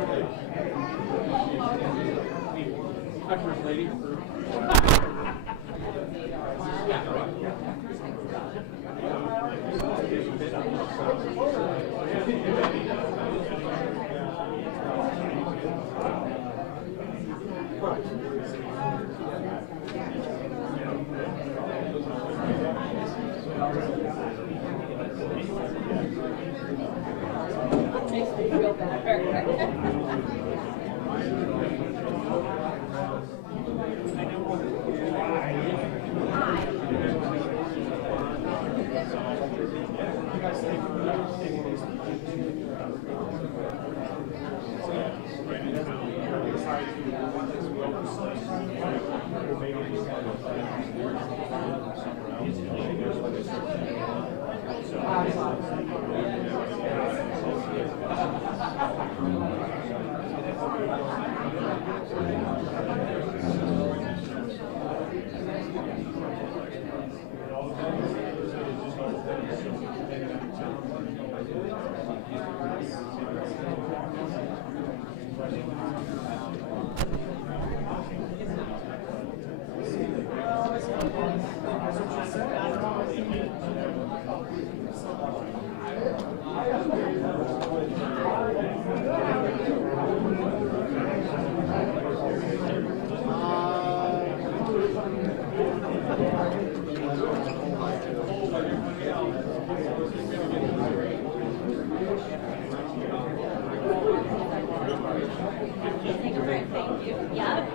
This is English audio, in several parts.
Hi, First Lady. Makes me feel better. Thank you. Yeah.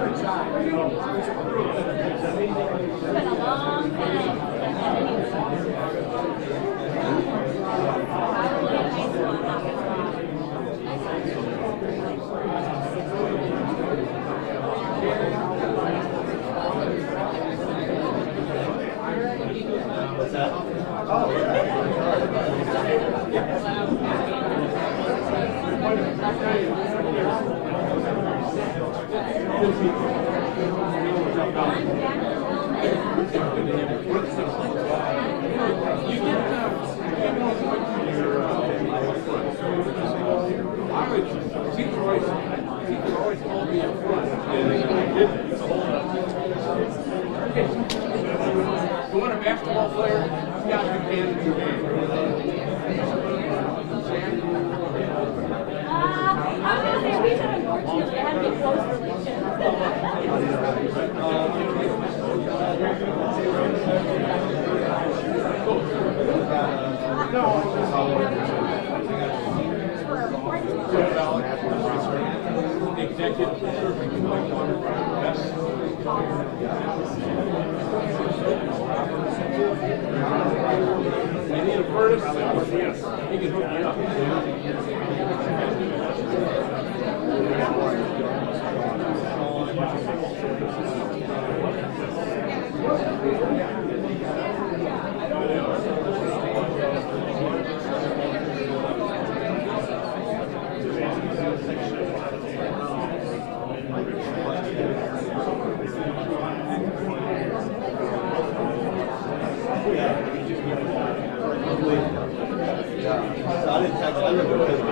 been a long time. Probably in high school, I'm not gonna lie. What's that? Oh, You want a basketball player? Yeah, you can. I was gonna say we should have worked together. They had a good close relationship. Executive serving like Waterville. Yes. You need a furnace? Yes. He can hook you up. I didn't text. I didn't text.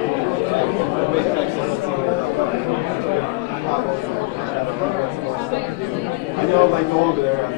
I know if I go over there.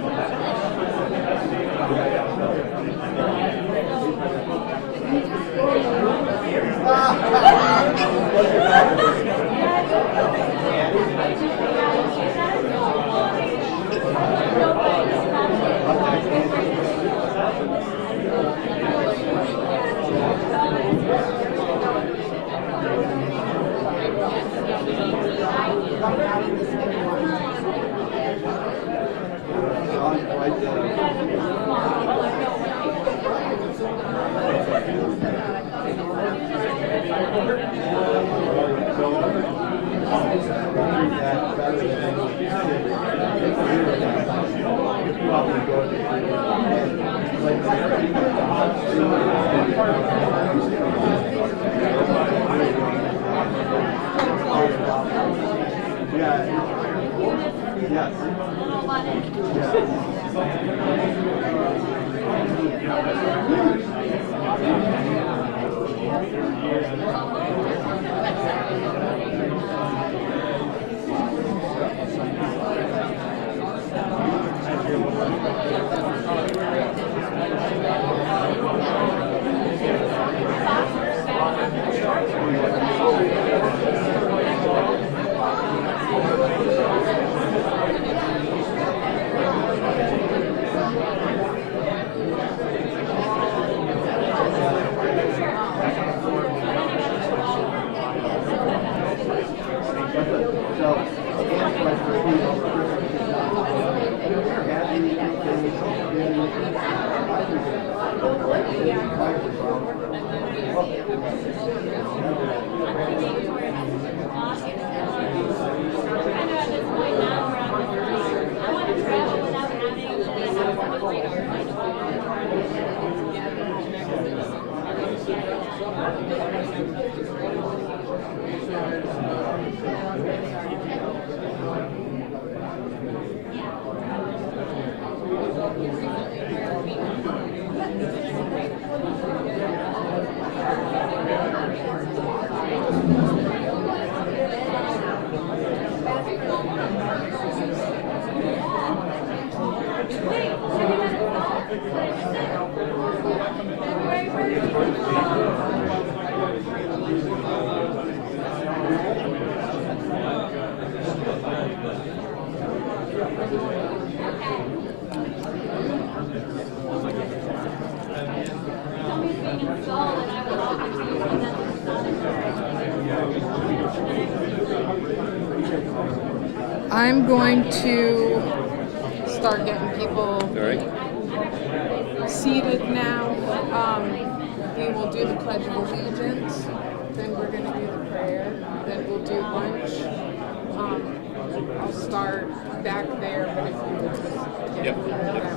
I'm going to start getting people All right. seated now. We will do the Pledge of Allegiance, then we're going to do the prayer, then we'll do lunch. I'll start back there, but if you would just get whatever,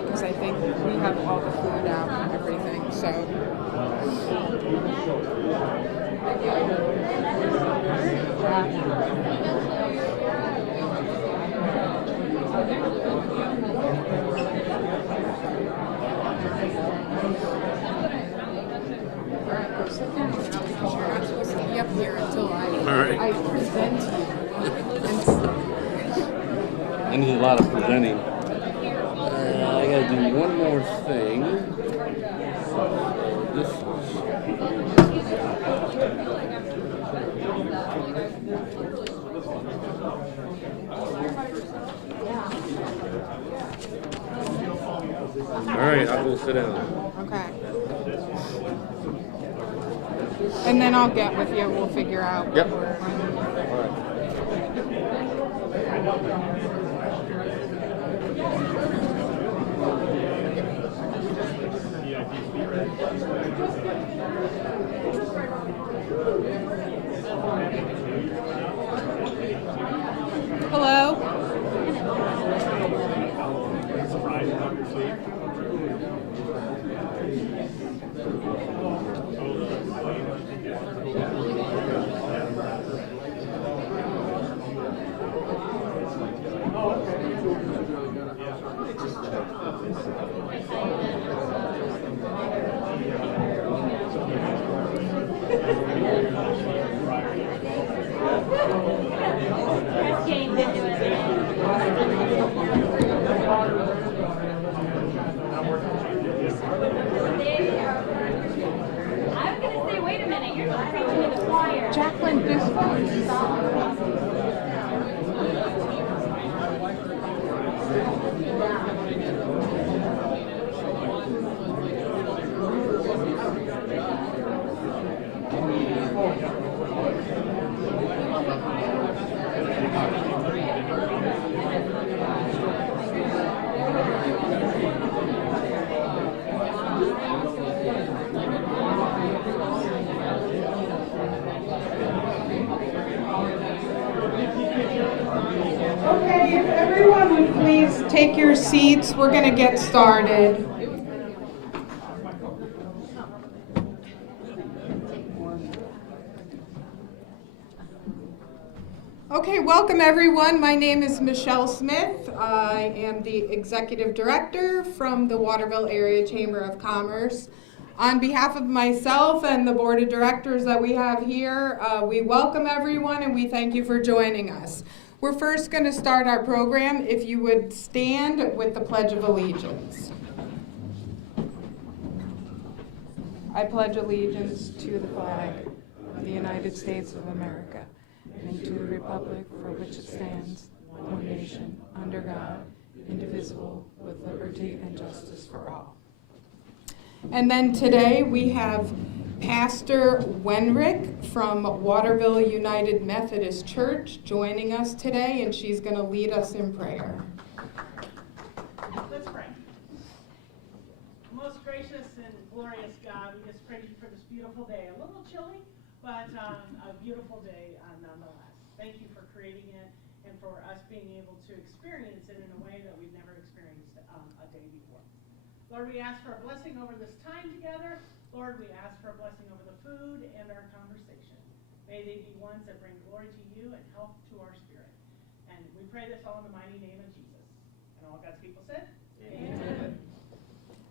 because I think we have all the food out and everything, so. Sit down now because you're not supposed to be up here until I present you. I need a lot of presenting. I gotta do one more thing. This All right, I'll go sit down. Okay. And then I'll get with you. We'll figure out. Yep. Hello. Jacqueline, this one. Okay, if everyone would please take your seats, we're going to get started. Okay, welcome everyone. My name is Michelle Smith. I am the Executive Director from the Waterville Area Chamber of Commerce. On behalf of myself and the Board of Directors that we have here, we welcome everyone and we thank you for joining us. We're first going to start our program. If you would stand with the Pledge of Allegiance. I pledge allegiance to the flag of the United States of America and to the republic for which it stands, one nation, under God, indivisible, with liberty and justice for all. And then today we have Pastor Wenrick from Waterville United Methodist Church joining us today, and she's going to lead us in prayer. Let's pray. Most gracious and glorious God, we just praise you for this beautiful day. A little chilly, but a beautiful day nonetheless. Thank you for creating it and for us being able to experience it in a way that we've never experienced a day before. Lord, we ask for a blessing over this time together. Lord, we ask for a blessing over the food and our conversation. May they be ones that bring glory to you and help to our spirit. And we pray this all in the mighty name of Jesus. And all God's people said, Amen.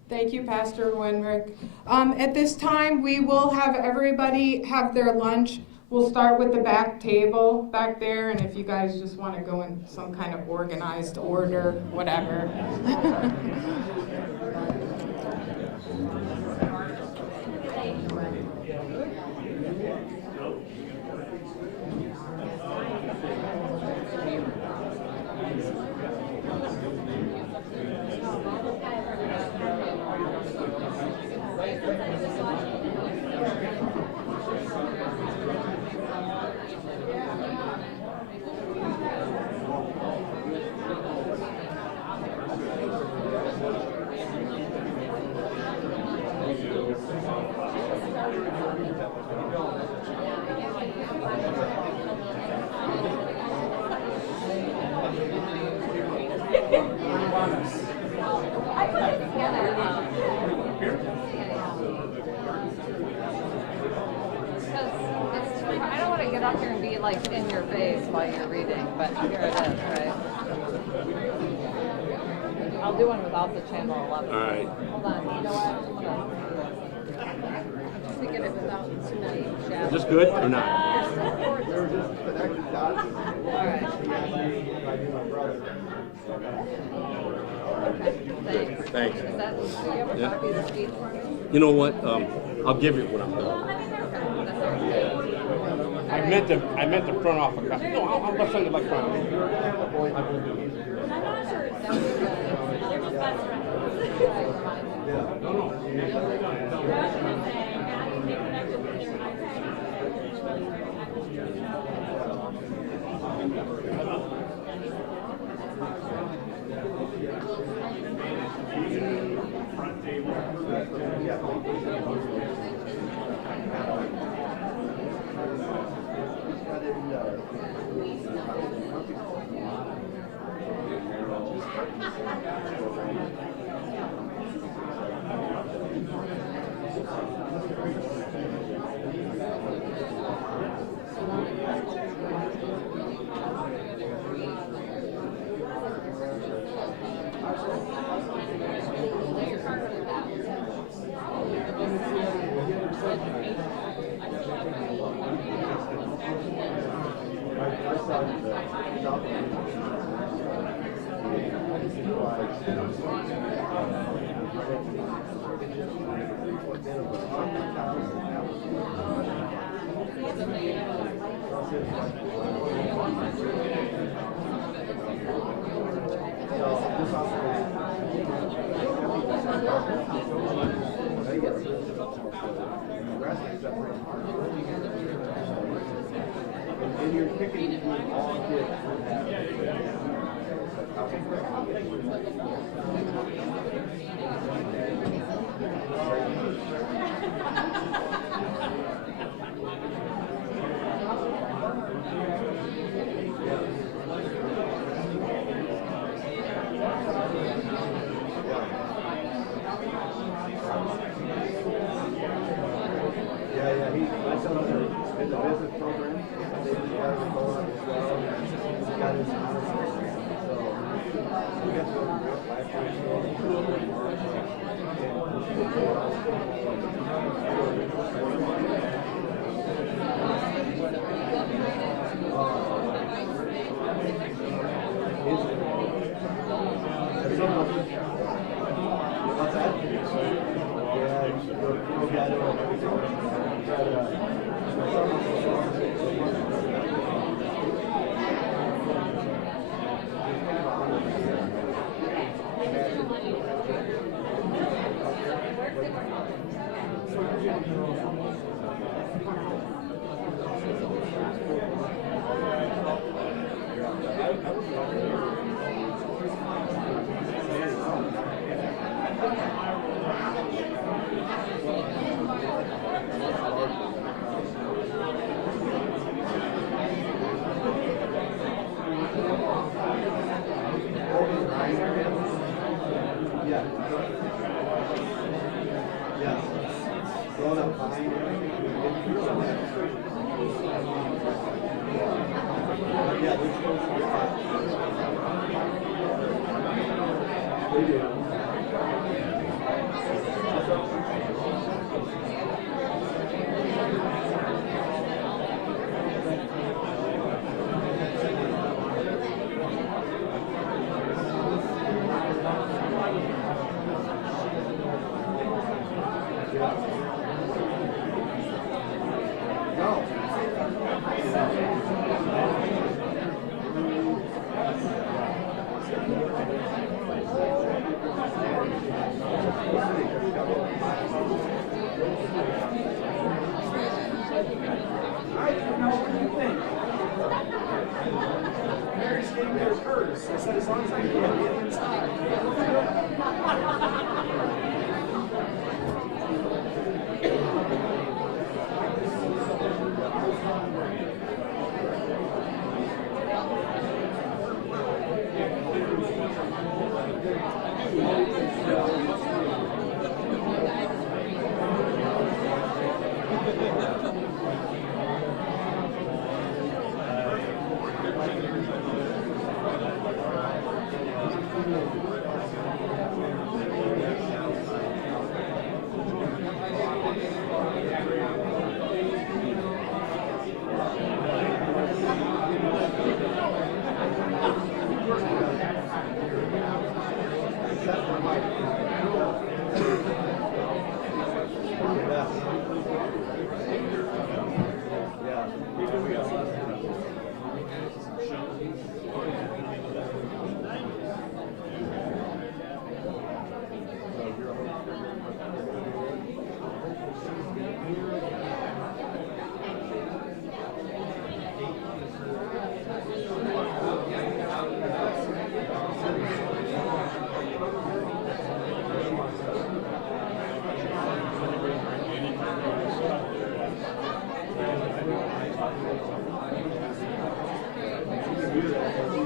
Thank you, Pastor Wenrick. At this time, we will have everybody have their lunch. We'll start with the back table back there, and if you guys just want to go in some kind of organized order, whatever. I put it together. Because I don't want to get up here and be like in your face while you're reading, but here it is, right? I'll do one without the channel 11. All right. Hold on, you know what? Hold on. Just to get it without too many shadows. Is this good or not? They were just connected dots. All right. He asked me if I knew my brother. Okay, thanks. Thanks. Is that, do you ever Yeah. copy the speech for me? You know what? I'll give you when I'm done. Okay, that sounds good. I meant to print off a copy. No, I'll send it electronically. I'm not sure. That would be good. They're just best friends. Yeah. No, no. I was gonna say, Matt, they connected with their iPad. And you're picking all kids. Yeah, my son was in the business program. They just got his co-op as well. He's got his honors program. So he gets to go to real What's that? Yeah, you got Thank you.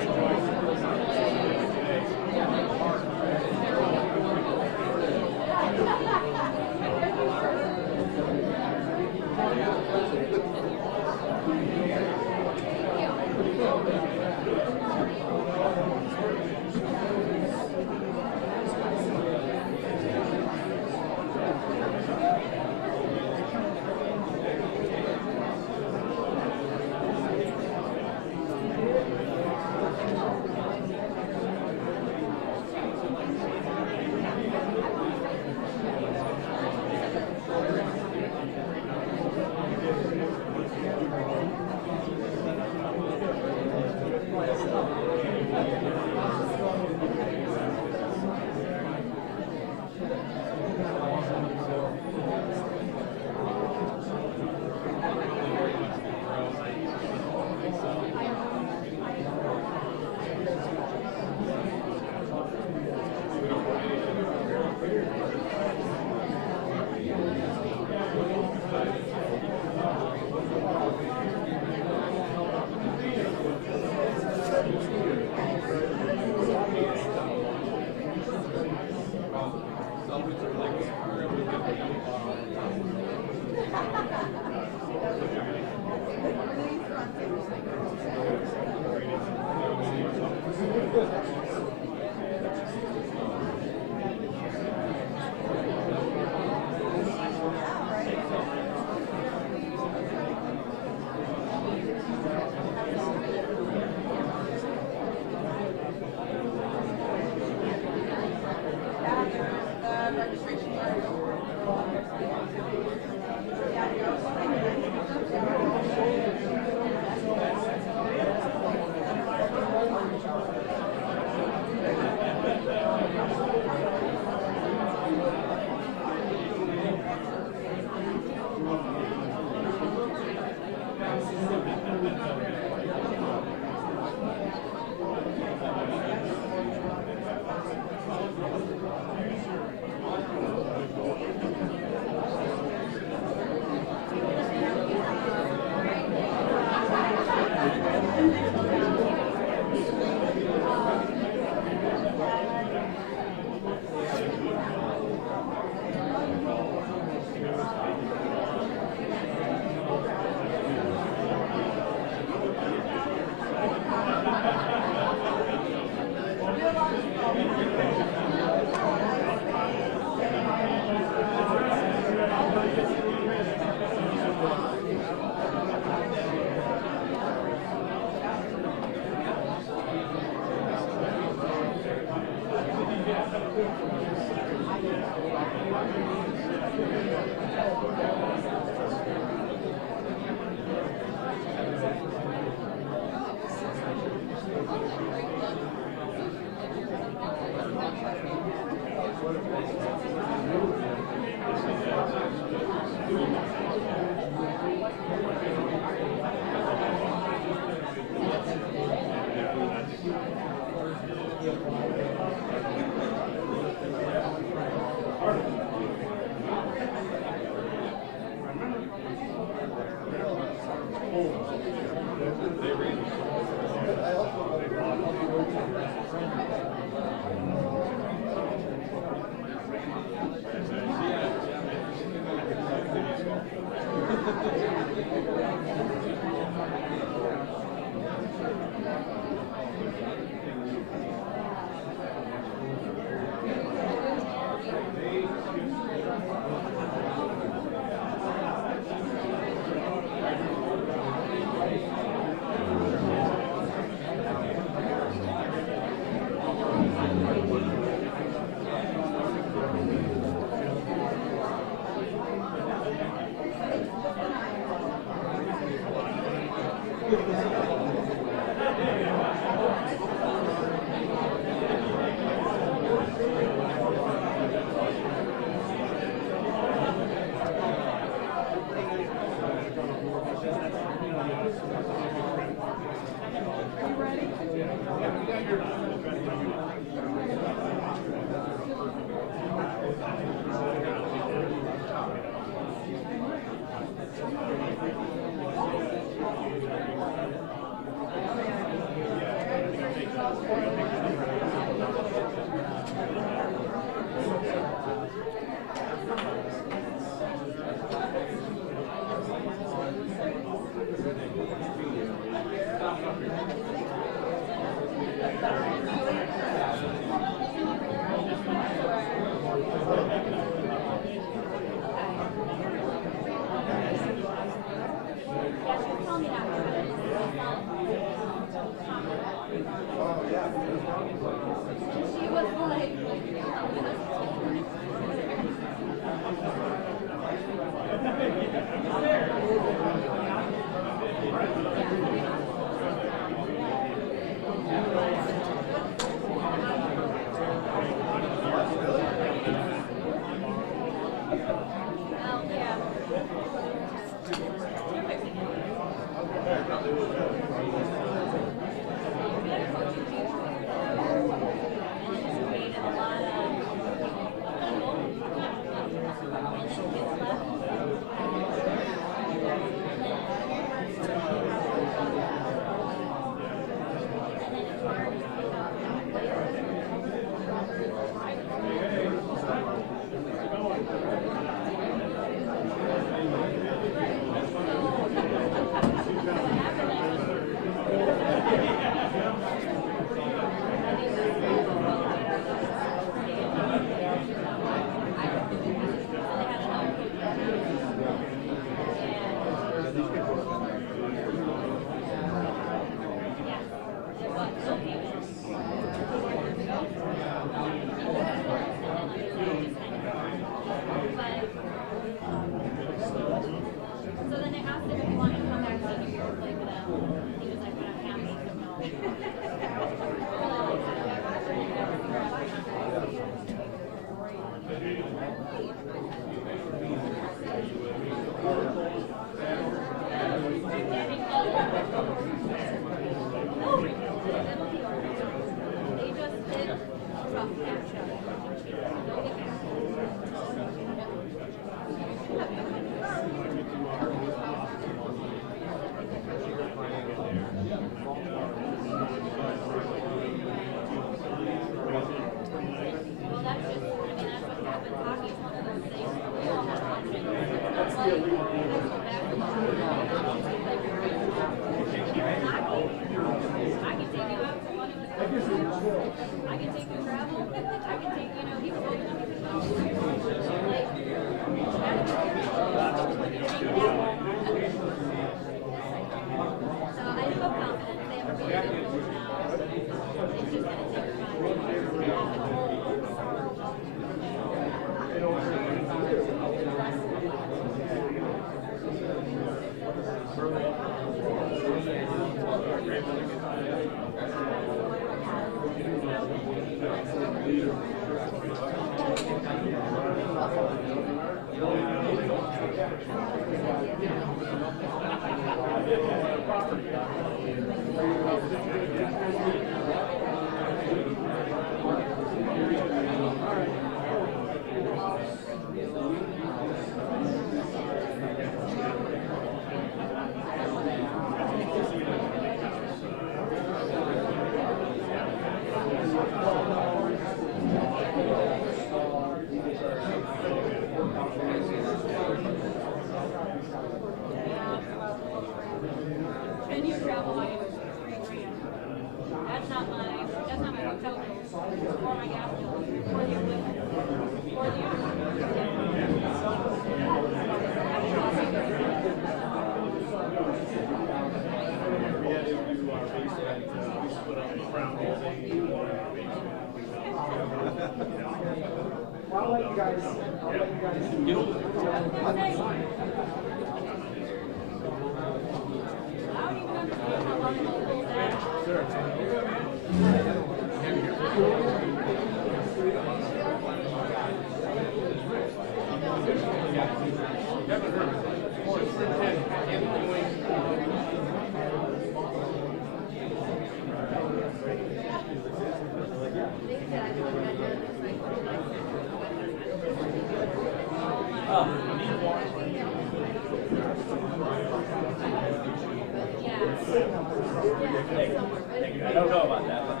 I don't know about that, but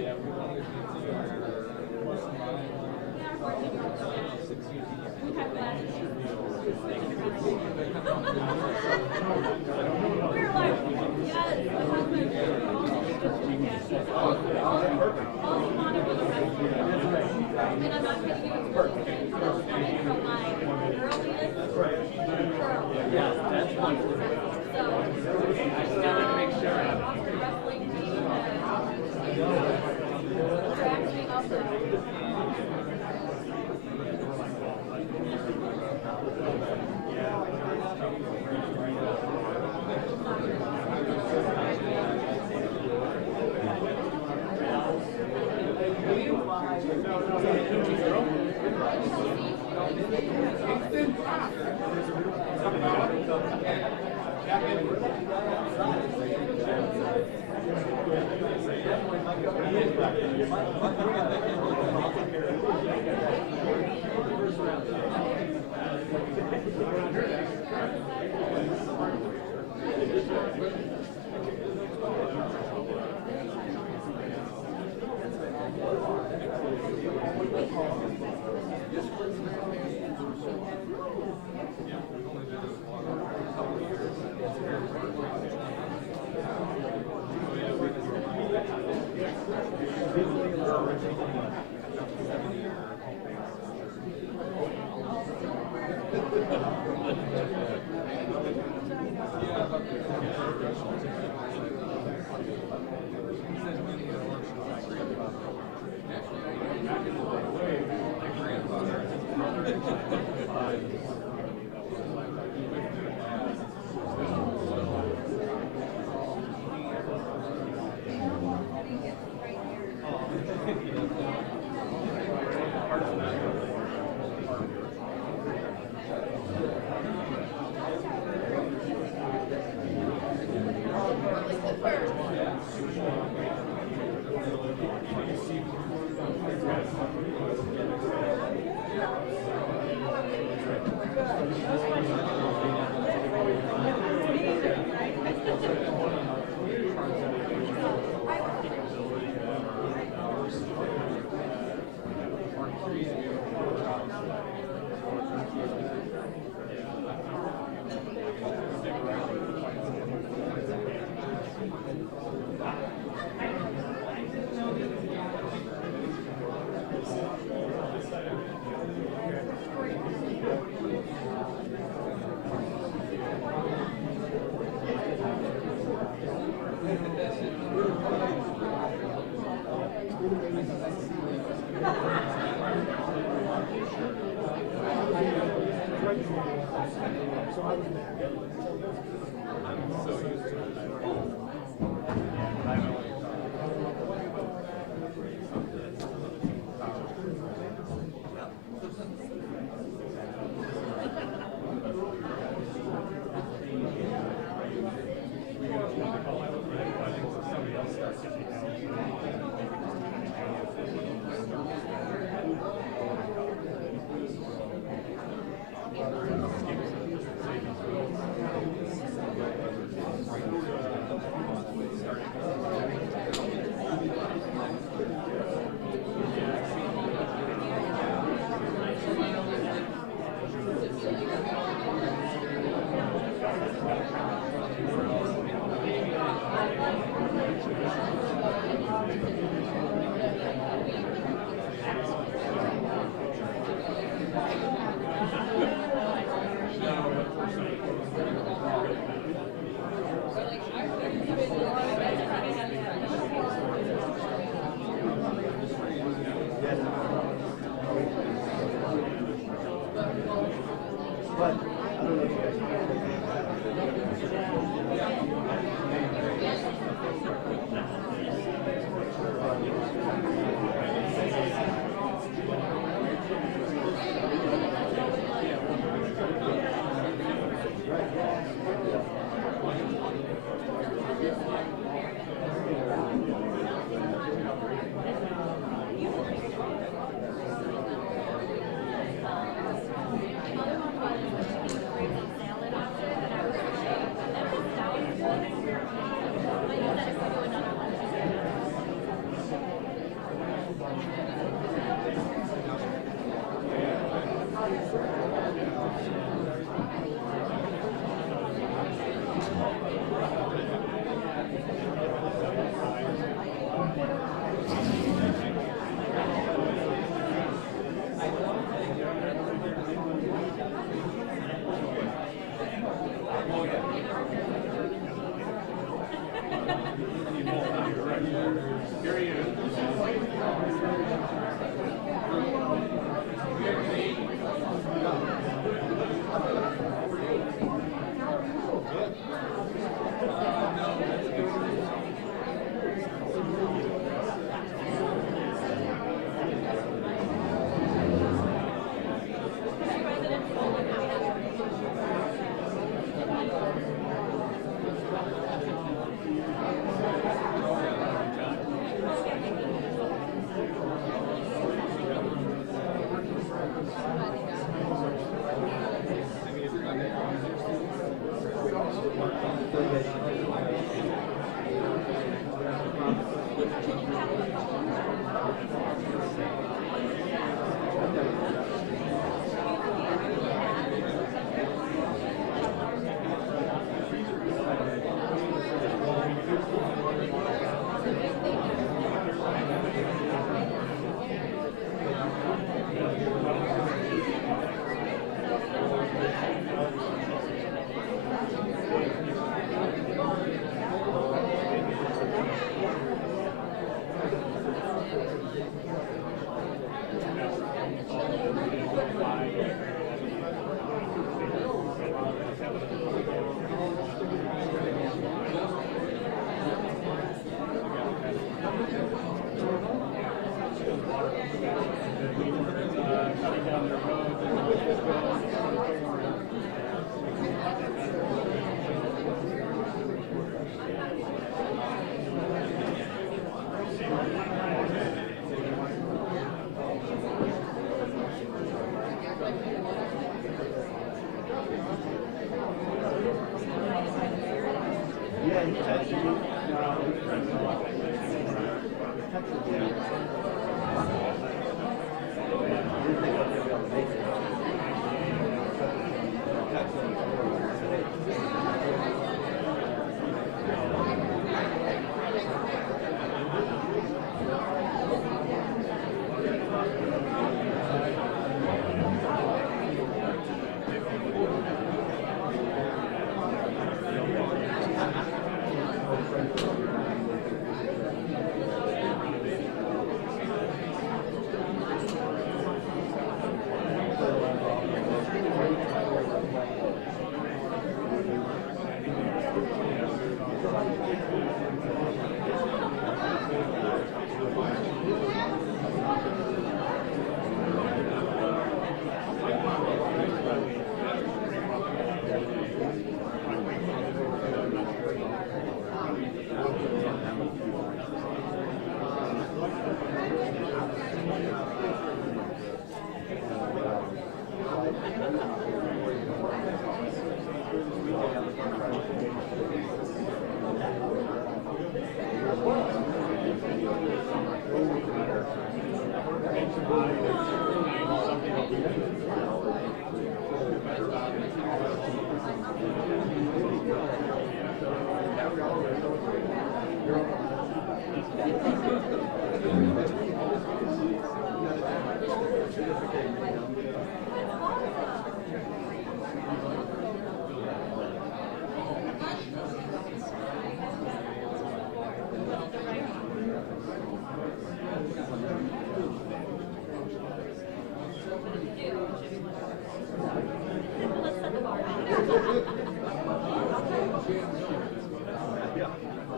Yeah, my daughter was looking at. We have that like, yes, the husband, all on it for the rest of the year. And I'm not kidding you, it's perfect. Starting from my earliest girl. Yes, that's wonderful. So, I still want to make sure the wrestling team tracks me up there.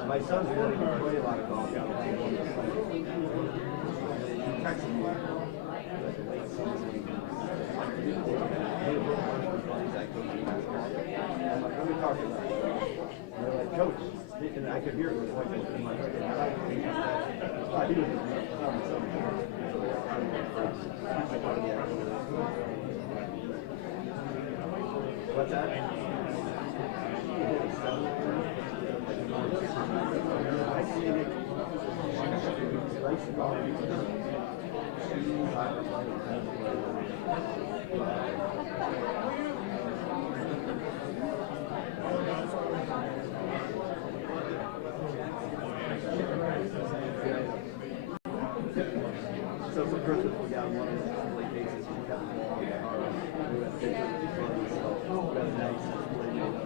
My son's really going to play a lot of golf. He texted me like late season. I'm like, what are we talking about? And they're like, Coach, and I could hear it was like in my head. He was what's that? So for Christmas, we got one of the play cases. We got the ball in our so we got a nice play case.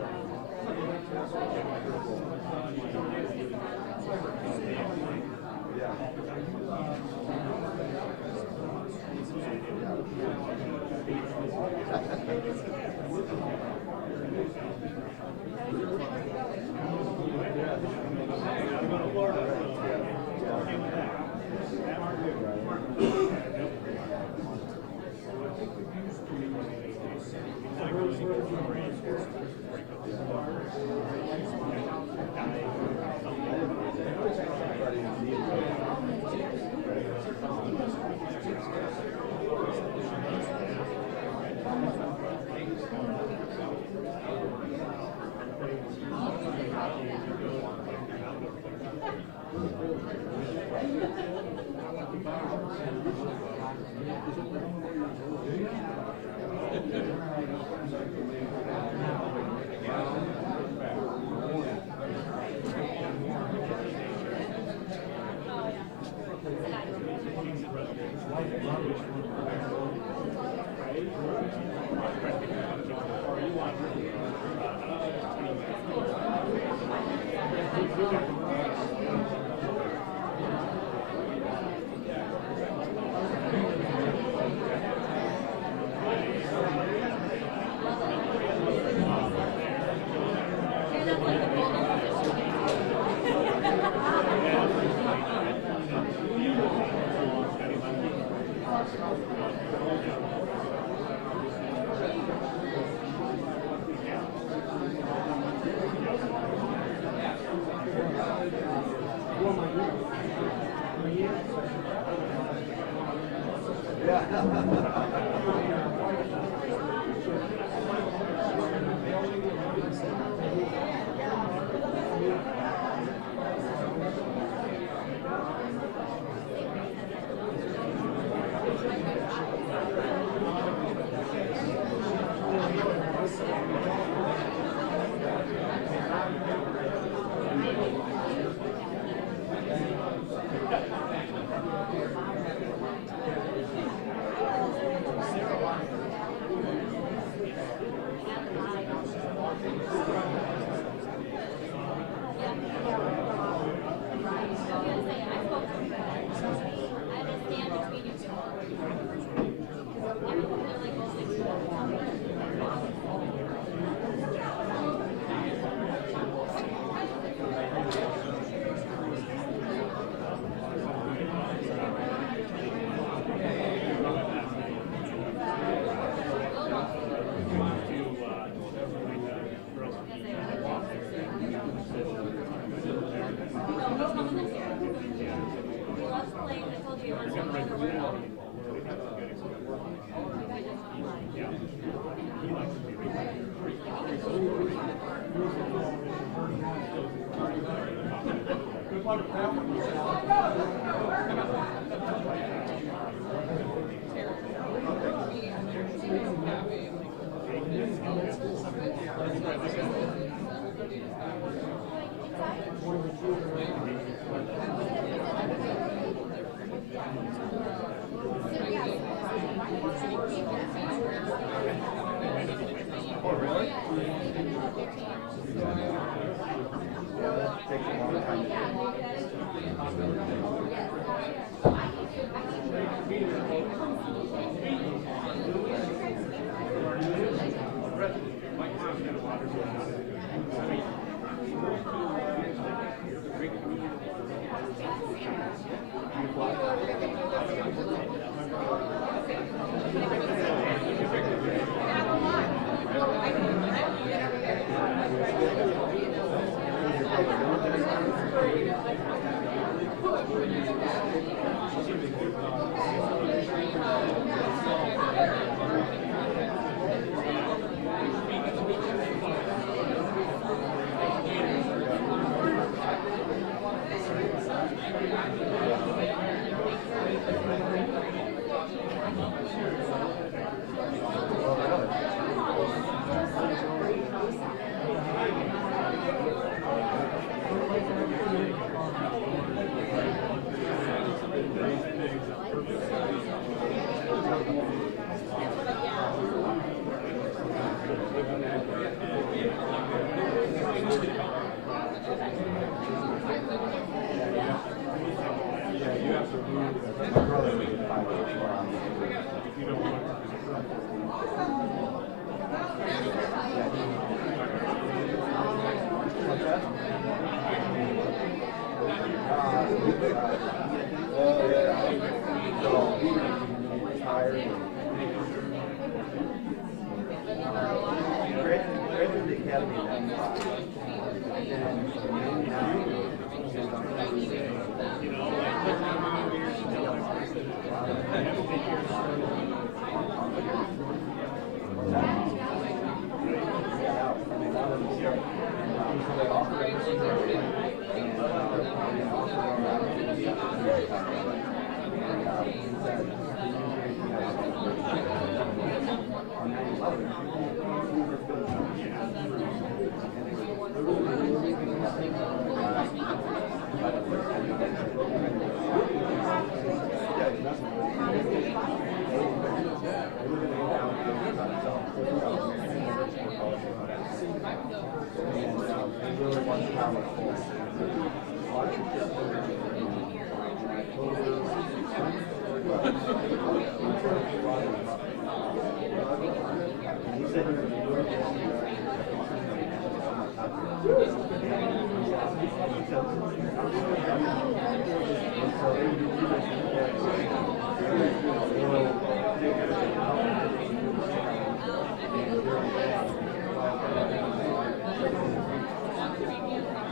Yeah. Oh, really? Yeah, that takes a long time to do.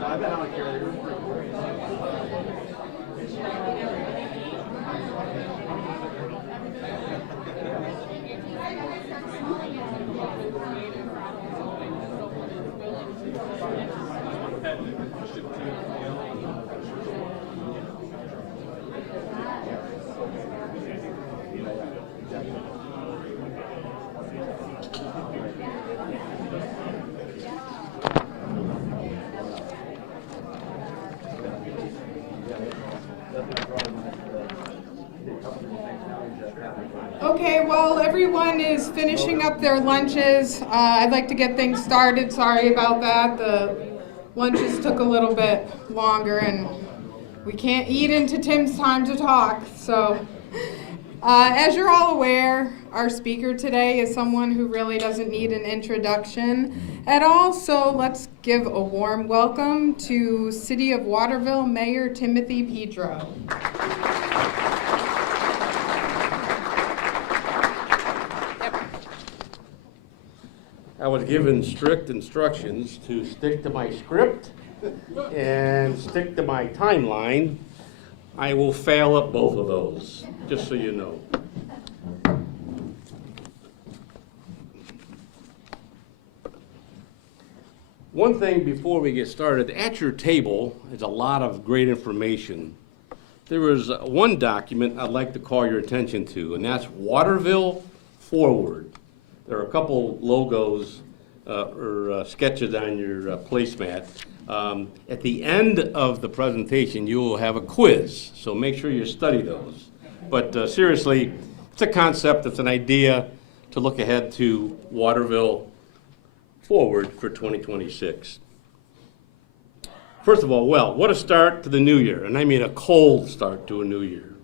I've been on a carrier. Okay, while everyone is finishing up their lunches, I'd like to get things started. Sorry about that. The lunches took a little bit longer, and we can't eat into Tim's time to talk. So, as you're all aware, our speaker today is someone who really doesn't need an introduction at all. So let's give a warm welcome to City of Waterville Mayor Timothy Pedro. I was given strict instructions to stick to my script and stick to my timeline. I will fail at both of those, just so you know. One thing before we get started, at your table is a lot of great information. There was one document I'd like to call your attention to, and that's Waterville Forward. There are a couple logos or sketches on your placemat. At the end of the presentation, you will have a quiz, so make sure you study those. But seriously, it's a concept, it's an idea to look ahead to Waterville Forward for 2026. First of all, well, what a start to the new year, and I mean a cold start to a new year.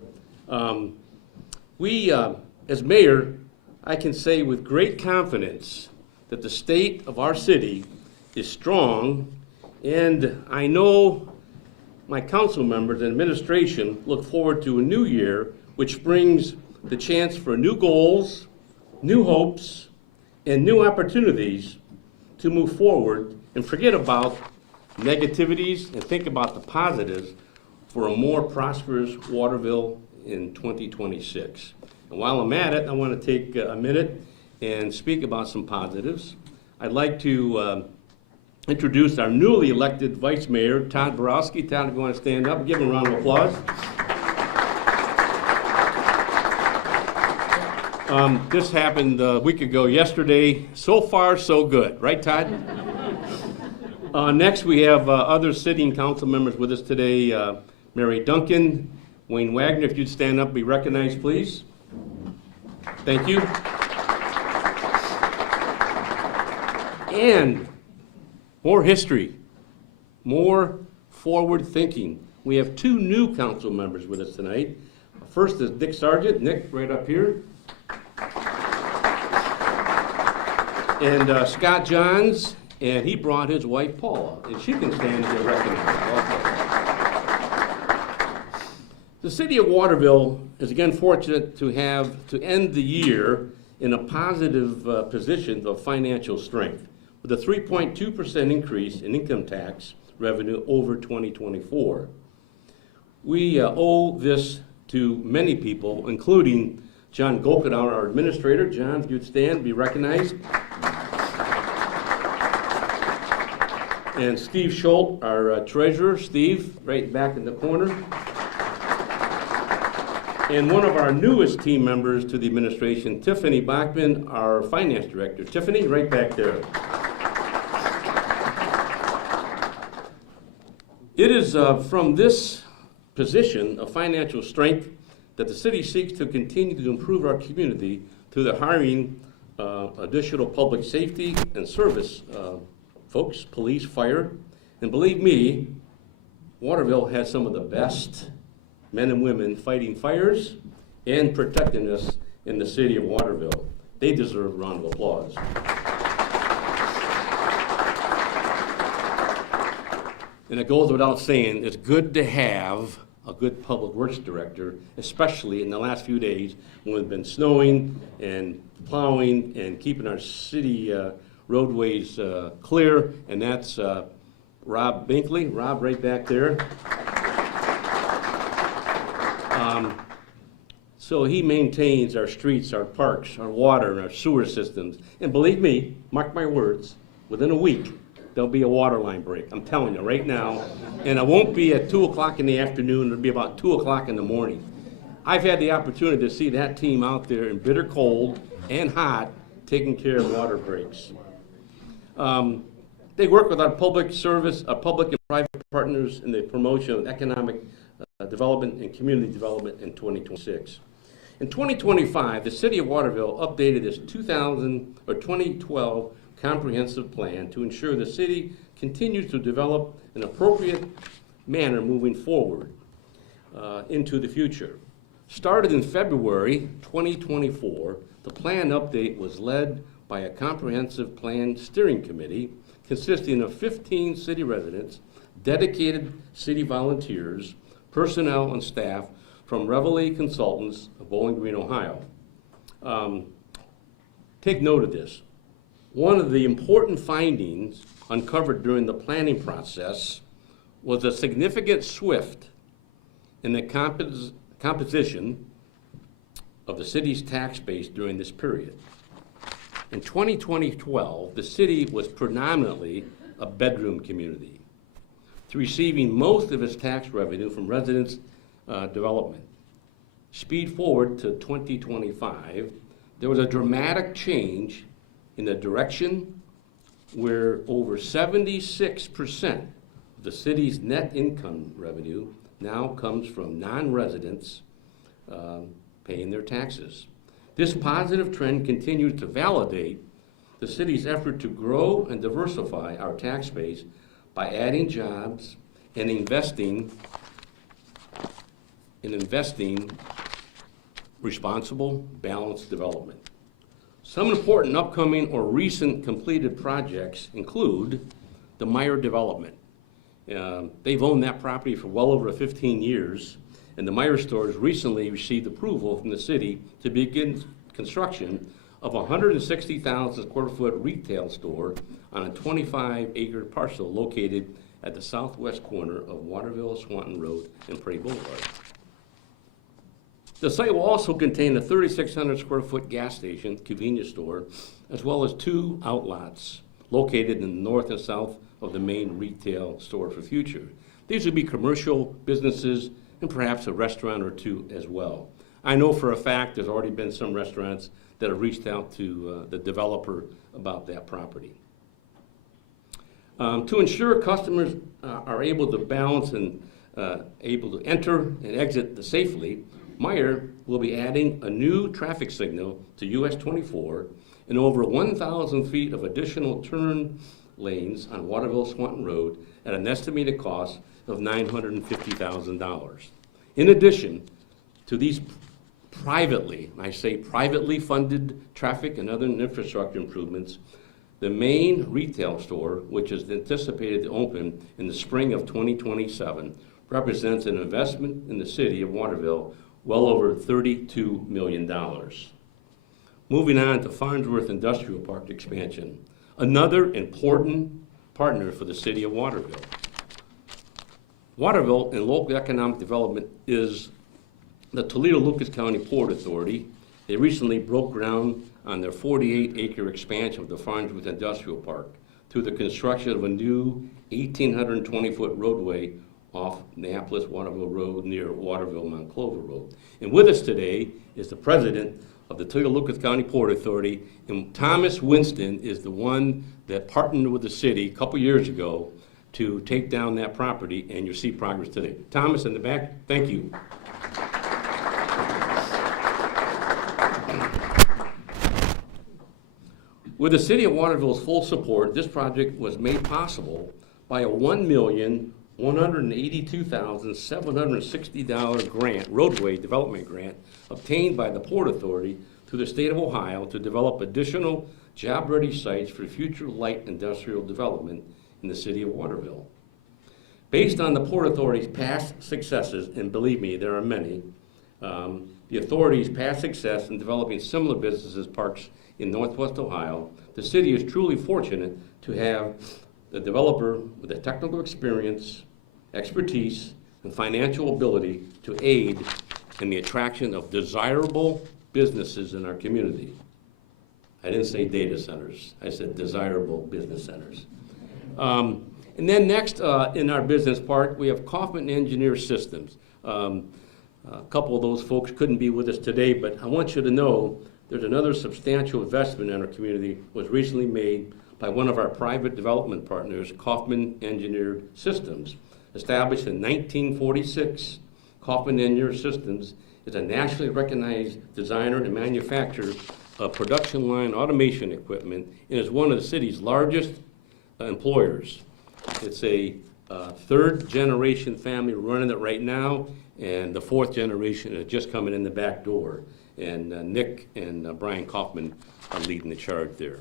As mayor, I can say with great confidence that the state of our city is strong, and I know my council members and administration look forward to a new year, which brings the chance for new goals, new hopes, and new opportunities to move forward and forget about negativities and think about the positives for a more prosperous Waterville in 2026. And while I'm at it, I want to take a minute and speak about some positives. I'd like to introduce our newly elected Vice Mayor, Todd Borowski. Todd, if you want to stand up, give him a round of applause. This happened a week ago yesterday. So far, so good. Right, Todd? Next, we have other sitting council members with us today. Mary Duncan, Wayne Wagner, if you'd stand up, be recognized, please. Thank you. And more history, more forward thinking. We have two new council members with us tonight. First is Dick Sargent. Nick, right up here. And Scott Johns, and he brought his wife Paula, and she can stand and get recognized. The city of Waterville is again fortunate to end the year in a positive position of financial strength, with a 3.2% increase in income tax revenue over 2024. We owe this to many people, including John Golkenauer, our administrator. John, if you'd stand, be recognized. And Steve Schultz, our treasurer. Steve, right back in the corner. And one of our newest team members to the administration, Tiffany Bachman, our finance director. Tiffany, right back there. It is from this position of financial strength that the city seeks to continue to improve our community through the hiring additional public safety and service folks, police, fire. And believe me, Waterville has some of the best men and women fighting fires and protecting us in the city of Waterville. They deserve a round of applause. And it goes without saying, it's good to have a good public works director, especially in the last few days when it's been snowing and plowing and keeping our city roadways clear, and that's Rob Binkley. Rob, right back there. So he maintains our streets, our parks, our water, and our sewer systems. And believe me, mark my words, within a week, there'll be a water line break. I'm telling you right now. And it won't be at 2 o'clock in the afternoon. It'll be about 2 o'clock in the morning. I've had the opportunity to see that team out there in bitter cold and hot, taking care of water breaks. They work with our public and private partners in the promotion of economic development and community development in 2026. In 2025, the City of Waterville updated its 2012 comprehensive plan to ensure the city continues to develop an appropriate manner moving forward into the future. Started in February 2024, the plan update was led by a comprehensive plan steering committee consisting of 15 city residents, dedicated city volunteers, personnel, and staff from Reveille Consultants of Bowling Green, Ohio. Take note of this. One of the important findings uncovered during the planning process was a significant shift in the composition of the city's tax base during this period. In 2012, the city was predominantly a bedroom community, to receiving most of its tax revenue from residence development. Speed forward to 2025, there was a dramatic change in the direction where over 76% of the city's net income revenue now comes from non-residents paying their taxes. This positive trend continues to validate the city's effort to grow and diversify our tax base by adding jobs and investing responsible, balanced development. Some important upcoming or recent completed projects include the Meyer development. They've owned that property for well over 15 years, and the Meyer stores recently received approval from the city to begin construction of a 160,000 square foot retail store on a 25-acre parcel located at the southwest corner of Waterville, Swanton Road, and Prairie Boulevard. The site will also contain a 3,600 square foot gas station, convenience store, as well as 2 outlots located in the north and south of the main retail store for future. These would be commercial businesses and perhaps a restaurant or 2 as well. I know for a fact there's already been some restaurants that have reached out to the developer about that property. To ensure customers are able to balance and able to enter and exit safely, Meyer will be adding a new traffic signal to US 24 and over 1,000 feet of additional turn lanes on Waterville Swanton Road at an estimated cost of $950,000. In addition to these privately, I say privately funded traffic and other infrastructure improvements, the main retail store, which is anticipated to open in the spring of 2027, represents an investment in the city of Waterville well over $32 million. Moving on to Farnsworth Industrial Park expansion, another important partner for the city of Waterville. Waterville and local economic development is the Toledo-Lucas County Port Authority. They recently broke ground on their 48-acre expansion of the Farnsworth Industrial Park through the construction of a new 1,820-foot roadway off Neapolis-Waterville Road near Waterville-Monclova Road. And with us today is the president of the Toledo-Lucas County Port Authority, and Thomas Winston is the one that partnered with the city a couple years ago to take down that property, and you'll see progress today. Thomas in the back, thank you. With the city of Waterville's full support, this project was made possible by a $1,182,760 grant, roadway development grant, obtained by the Port Authority through the state of Ohio to develop additional job-ready sites for future light industrial development in the city of Waterville. Based on the Port Authority's past successes, and believe me, there are many, the authority's past success in developing similar businesses parks in Northwest Ohio, the city is truly fortunate to have the developer with the technical experience, expertise, and financial ability to aid in the attraction of desirable businesses in our community. I didn't say data centers, I said desirable business centers. And then next in our business park, we have Kaufman Engineer Systems. A couple of those folks couldn't be with us today, but I want you to know there's another substantial investment in our community was recently made by one of our private development partners, Kaufman Engineered Systems. Established in 1946, Kaufman Engineered Systems is a nationally recognized designer and manufacturer of production line automation equipment and is one of the city's largest employers. It's a third generation family running it right now, and the fourth generation is just coming in the back door. And Nick and Brian Kaufman are leading the charge there.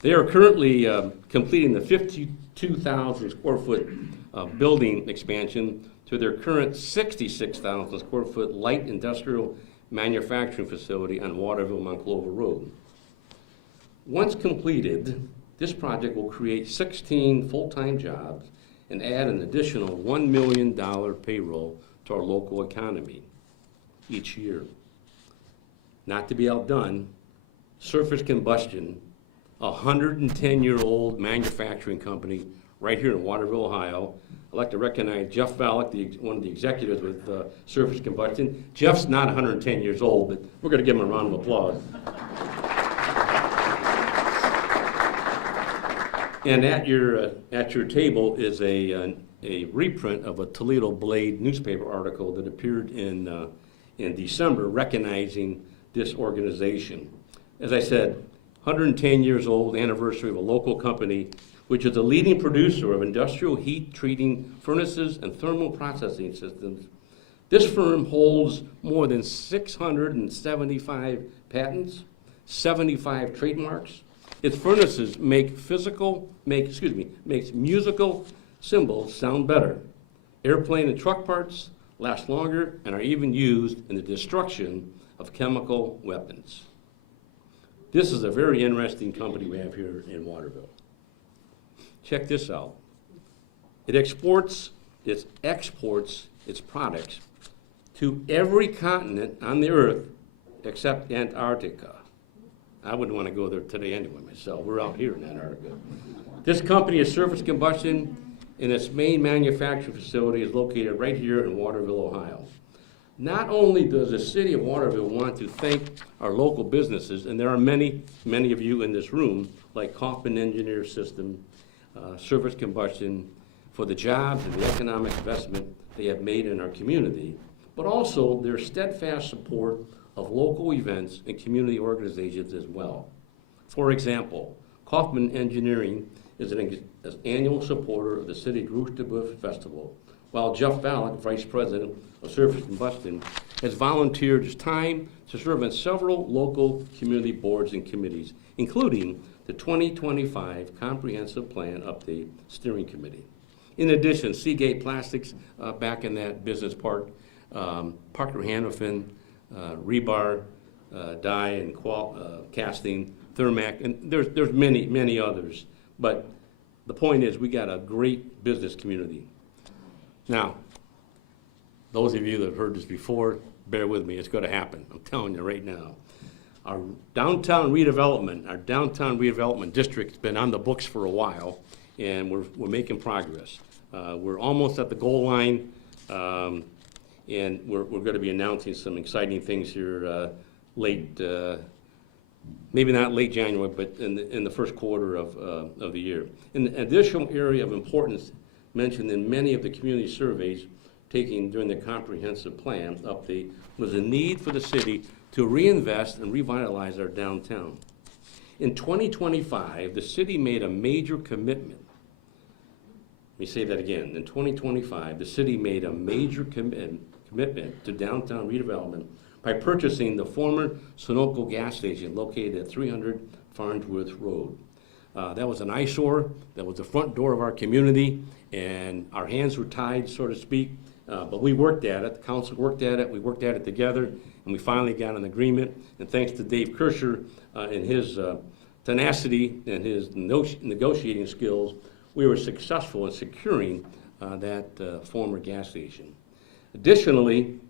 They are currently completing the 52,000 square foot building expansion to their current 66,000 square foot light industrial manufacturing facility on Waterville-Monclova Road. Once completed, this project will create 16 full-time jobs and add an additional $1 million payroll to our local economy each year. Not to be outdone, surface combustion a 110-year-old manufacturing company right here in Waterville, Ohio. I'd like to recognize Jeff Valek, one of the executives with Surface Combustion. Jeff's not 110 years old, but we're going to give him a round of applause. And at your table is a reprint of a Toledo Blade newspaper article that appeared in December recognizing this organization. As I said, 110 years old, anniversary of a local company which is a leading producer of industrial heat treating furnaces and thermal processing systems. This firm holds more than 675 patents, 75 trademarks. Its furnaces makes musical cymbals sound better. Airplane and truck parts last longer and are even used in the destruction of chemical weapons. This is a very interesting company we have here in Waterville. Check this out. It exports its products to every continent on the earth except Antarctica. I wouldn't want to go there today anyway myself. We're out here in Antarctica. This company is Surface Combustion, and its main manufacturing facility is located right here in Waterville, Ohio. Not only does the city of Waterville want to thank our local businesses, and there are many, many of you in this room, like Kaufman Engineer System, Surface Combustion, for the jobs and the economic investment they have made in our community, but also their steadfast support of local events and community organizations as well. For example, Kaufman Engineering is an annual supporter of the City Groostebusch Festival, while Jeff Valek, Vice President of Surface Combustion, has volunteered his time to serve on several local community boards and committees, including the 2025 Comprehensive Plan Update Steering Committee. In addition, Seagate Plastics, back in that business park, Parker Hannafin, Rebar, Die and Casting, Thermac, and there's many, many others. But the point is, we got a great business community. Now, those of you that have heard this before, bear with me, it's going to happen. I'm telling you right now. Our downtown redevelopment district's been on the books for a while, and we're making progress. We're almost at the goal line, and we're going to be announcing some exciting things here maybe not late January, but in the first quarter of the year. An additional area of importance mentioned in many of the community surveys taken during the comprehensive plan update was the need for the city to reinvest and revitalize our downtown. In 2025, the city made a major commitment. Let me say that again. In 2025, the city made a major commitment to downtown redevelopment by purchasing the former Sunoco gas station located at 300 Farnsworth Road. That was an eyesore. That was the front door of our community, and our hands were tied, so to speak. But we worked at it. The council worked at it. We worked at it together, and we finally got an agreement. And thanks to Dave Kirscher and his tenacity and his negotiating skills, we were successful in securing that former gas station. Additionally,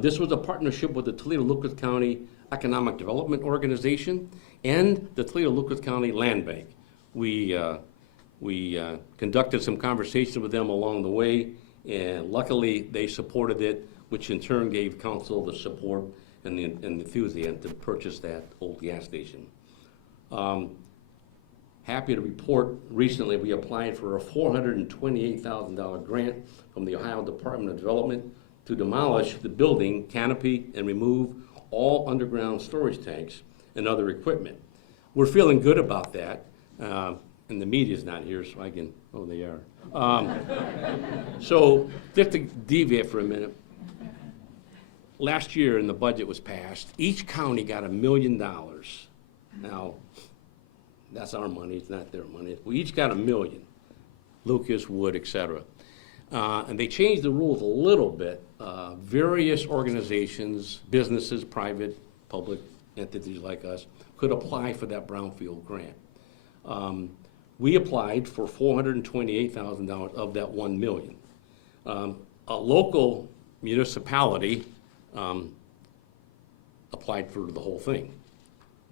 this was a partnership with the Toledo-Lucas County Economic Development Organization and the Toledo-Lucas County Land Bank. We conducted some conversations with them along the way, and luckily they supported it, which in turn gave council the support and the enthusiasm to purchase that old gas station. Happy to report recently we applied for a $428,000 grant from the Ohio Department of Development to demolish the building canopy and remove all underground storage tanks and other equipment. We're feeling good about that, and the media's not here, so I can, oh, they are. So just to deviate for a minute, last year when the budget was passed, each county got $1 million. Now, that's our money, it's not their money. We each got $1 million, Lucas, Wood, et cetera. And they changed the rules a little bit. Various organizations, businesses, private, public entities like us, could apply for that brownfield grant. We applied for $428,000 of that $1 million. A local municipality applied for the whole thing.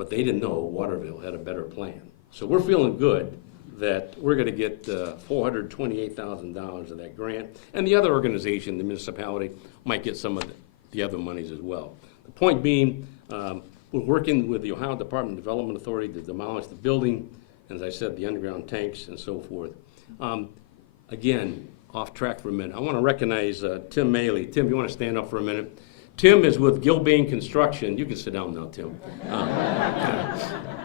but they didn't know Waterville had a better plan. So we're feeling good that we're going to get $428,000 of that grant, and the other organization, the municipality, might get some of the other monies as well. The point being, we're working with the Ohio Department of Development Authority to demolish the building, and as I said, the underground tanks and so forth. Again, off track for a minute. I want to recognize Tim Maley. Tim, you want to stand up for a minute? Tim is with Gilbane Construction. You can sit down now, Tim.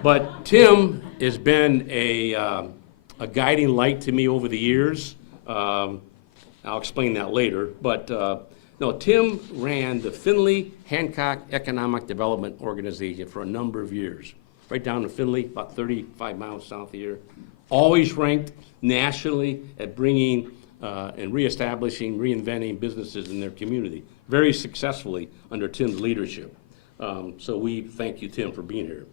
But Tim has been a guiding light to me over the years. I'll explain that later. But no, Tim ran the Findlay Hancock Economic Development Organization for a number of years. Right down in Findlay, about 35 miles south of here. Always ranked nationally at bringing and reestablishing, reinventing businesses in their community. Very successfully under Tim's leadership. So we thank you, Tim, for being here.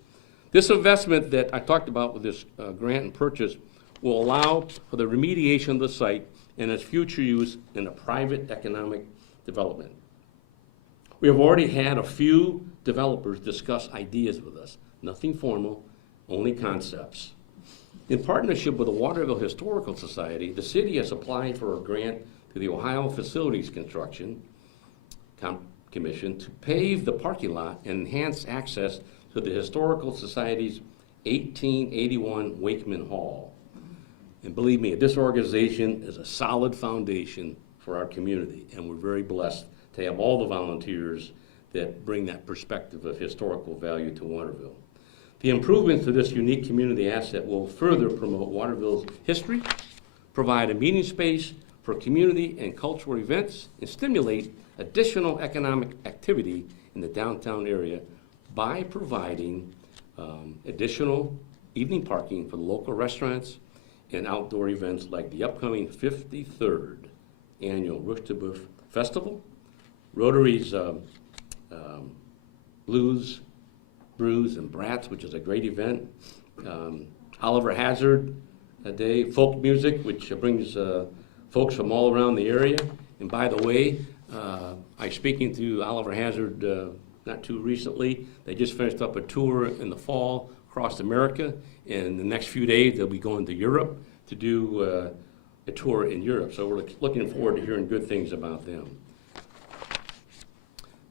This investment that I talked about with this grant and purchase will allow for the remediation of the site and its future use in a private economic development. We have already had a few developers discuss ideas with us. Nothing formal, only concepts. In partnership with the Waterville Historical Society, the city has applied for a grant to the Ohio Facilities Construction Commission to pave the parking lot and enhance access to the Historical Society's 1881 Wakeman Hall. And believe me, this organization is a solid foundation for our community, and we're very blessed to have all the volunteers that bring that perspective of historical value to Waterville. The improvements to this unique community asset will further promote Waterville's history, provide a meeting space for community and cultural events, and stimulate additional economic activity in the downtown area by providing additional evening parking for the local restaurants and outdoor events like the upcoming 53rd annual Rushtabuff Festival, Rotary's Blues, Brews, and Brats, which is a great event, Oliver Hazard Day, folk music, which brings folks from all around the area. And by the way, I was speaking to Oliver Hazard not too recently. They just finished up a tour in the fall across America. In the next few days, they'll be going to Europe to do a tour in Europe. So we're looking forward to hearing good things about them.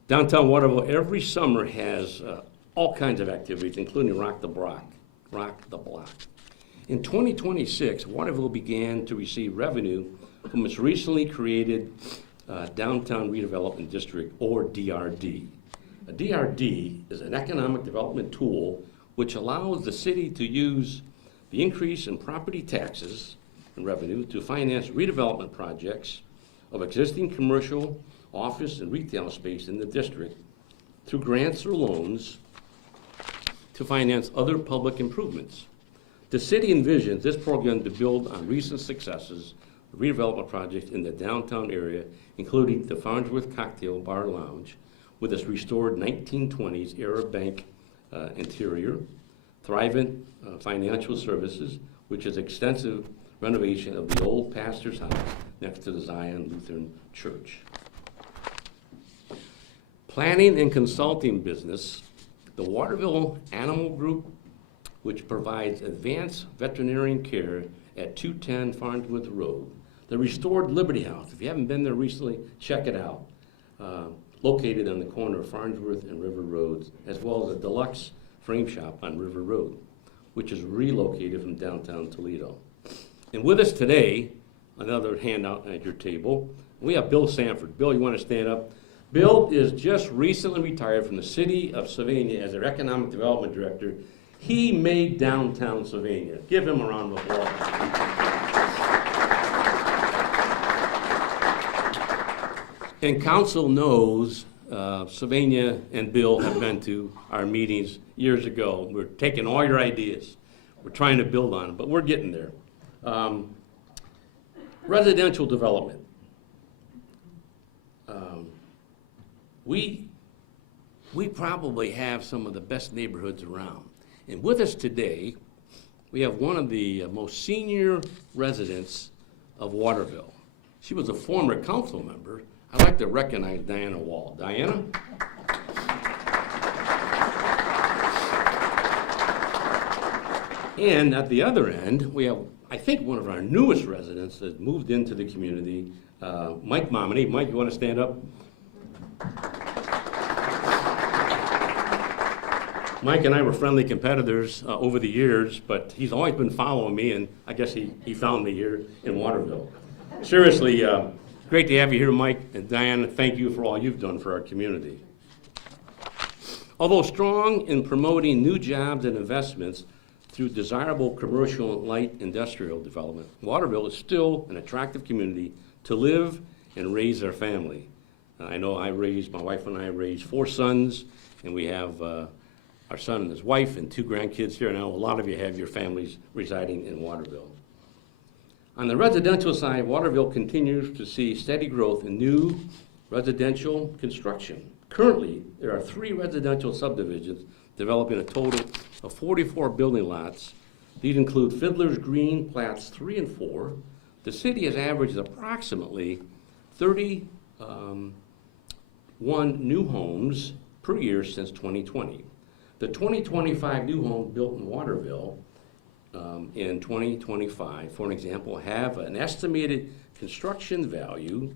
Downtown Waterville every summer has all kinds of activities, including Rock the Block. In 2026, Waterville began to receive revenue from its recently created Downtown Redevelopment District, or DRD. A DRD is an economic development tool which allows the city to use the increase in property taxes and revenue to finance redevelopment projects of existing commercial, office, and retail space in the district through grants or loans to finance other public improvements. The city envisions this program to build on recent successes of redevelopment projects in the downtown area, including the Farnsworth Cocktail Bar Lounge with its restored 1920s era bank interior, Thrivent Financial Services, which is extensive renovation of the old pastor's house next to the Zion Lutheran Church. Planning and consulting business, the Waterville Animal Group, which provides advanced veterinarian care at 210 Farnsworth Road. The restored Liberty House, if you haven't been there recently, check it out. Located on the corner of Farnsworth and River Roads, as well as a deluxe frame shop on River Road, which is relocated from downtown Toledo. And with us today, another handout at your table, we have Bill Sanford. Bill, you want to stand up? Bill is just recently retired from the city of Sylvania as their economic development director. He made downtown Sylvania. Give him a round of applause. And council knows Sylvania and Bill have been to our meetings years ago. We're taking all your ideas. We're trying to build on them, but we're getting there. Residential development. We probably have some of the best neighborhoods around. And with us today, we have one of the most senior residents of Waterville. She was a former council member. I'd like to recognize Diana Wall. Diana? And at the other end, we have, I think, one of our newest residents that moved into the community, Mike Momini. Mike, you want to stand up? Mike and I were friendly competitors over the years, but he's always been following me, and I guess he found me here in Waterville. Seriously, great to have you here, Mike. And Diana, thank you for all you've done for our community. Although strong in promoting new jobs and investments through desirable commercial and light industrial development, Waterville is still an attractive community to live and raise our family. I know my wife and I raised 4 sons, and we have our son and his wife and 2 grandkids here. Now, a lot of you have your families residing in Waterville. On the residential side, Waterville continues to see steady growth in new residential construction. Currently, there are 3 residential subdivisions developing a total of 44 building lots. These include Fiddler's Green Plats 3 and 4. The city has averaged approximately 31 new homes per year since 2020. The 2025 new homes built in Waterville in 2025, for an example, have an estimated construction value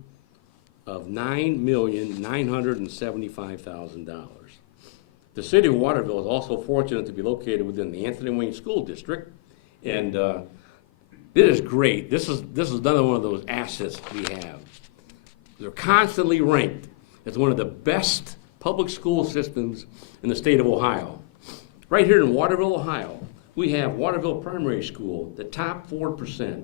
of $9,975,000. The city of Waterville is also fortunate to be located within the Anthony Wayne School District, and it is great. This is another one of those assets we have. They're constantly ranked as one of the best public school systems in the state of Ohio. Right here in Waterville, Ohio, we have Waterville Primary School, the top 4%,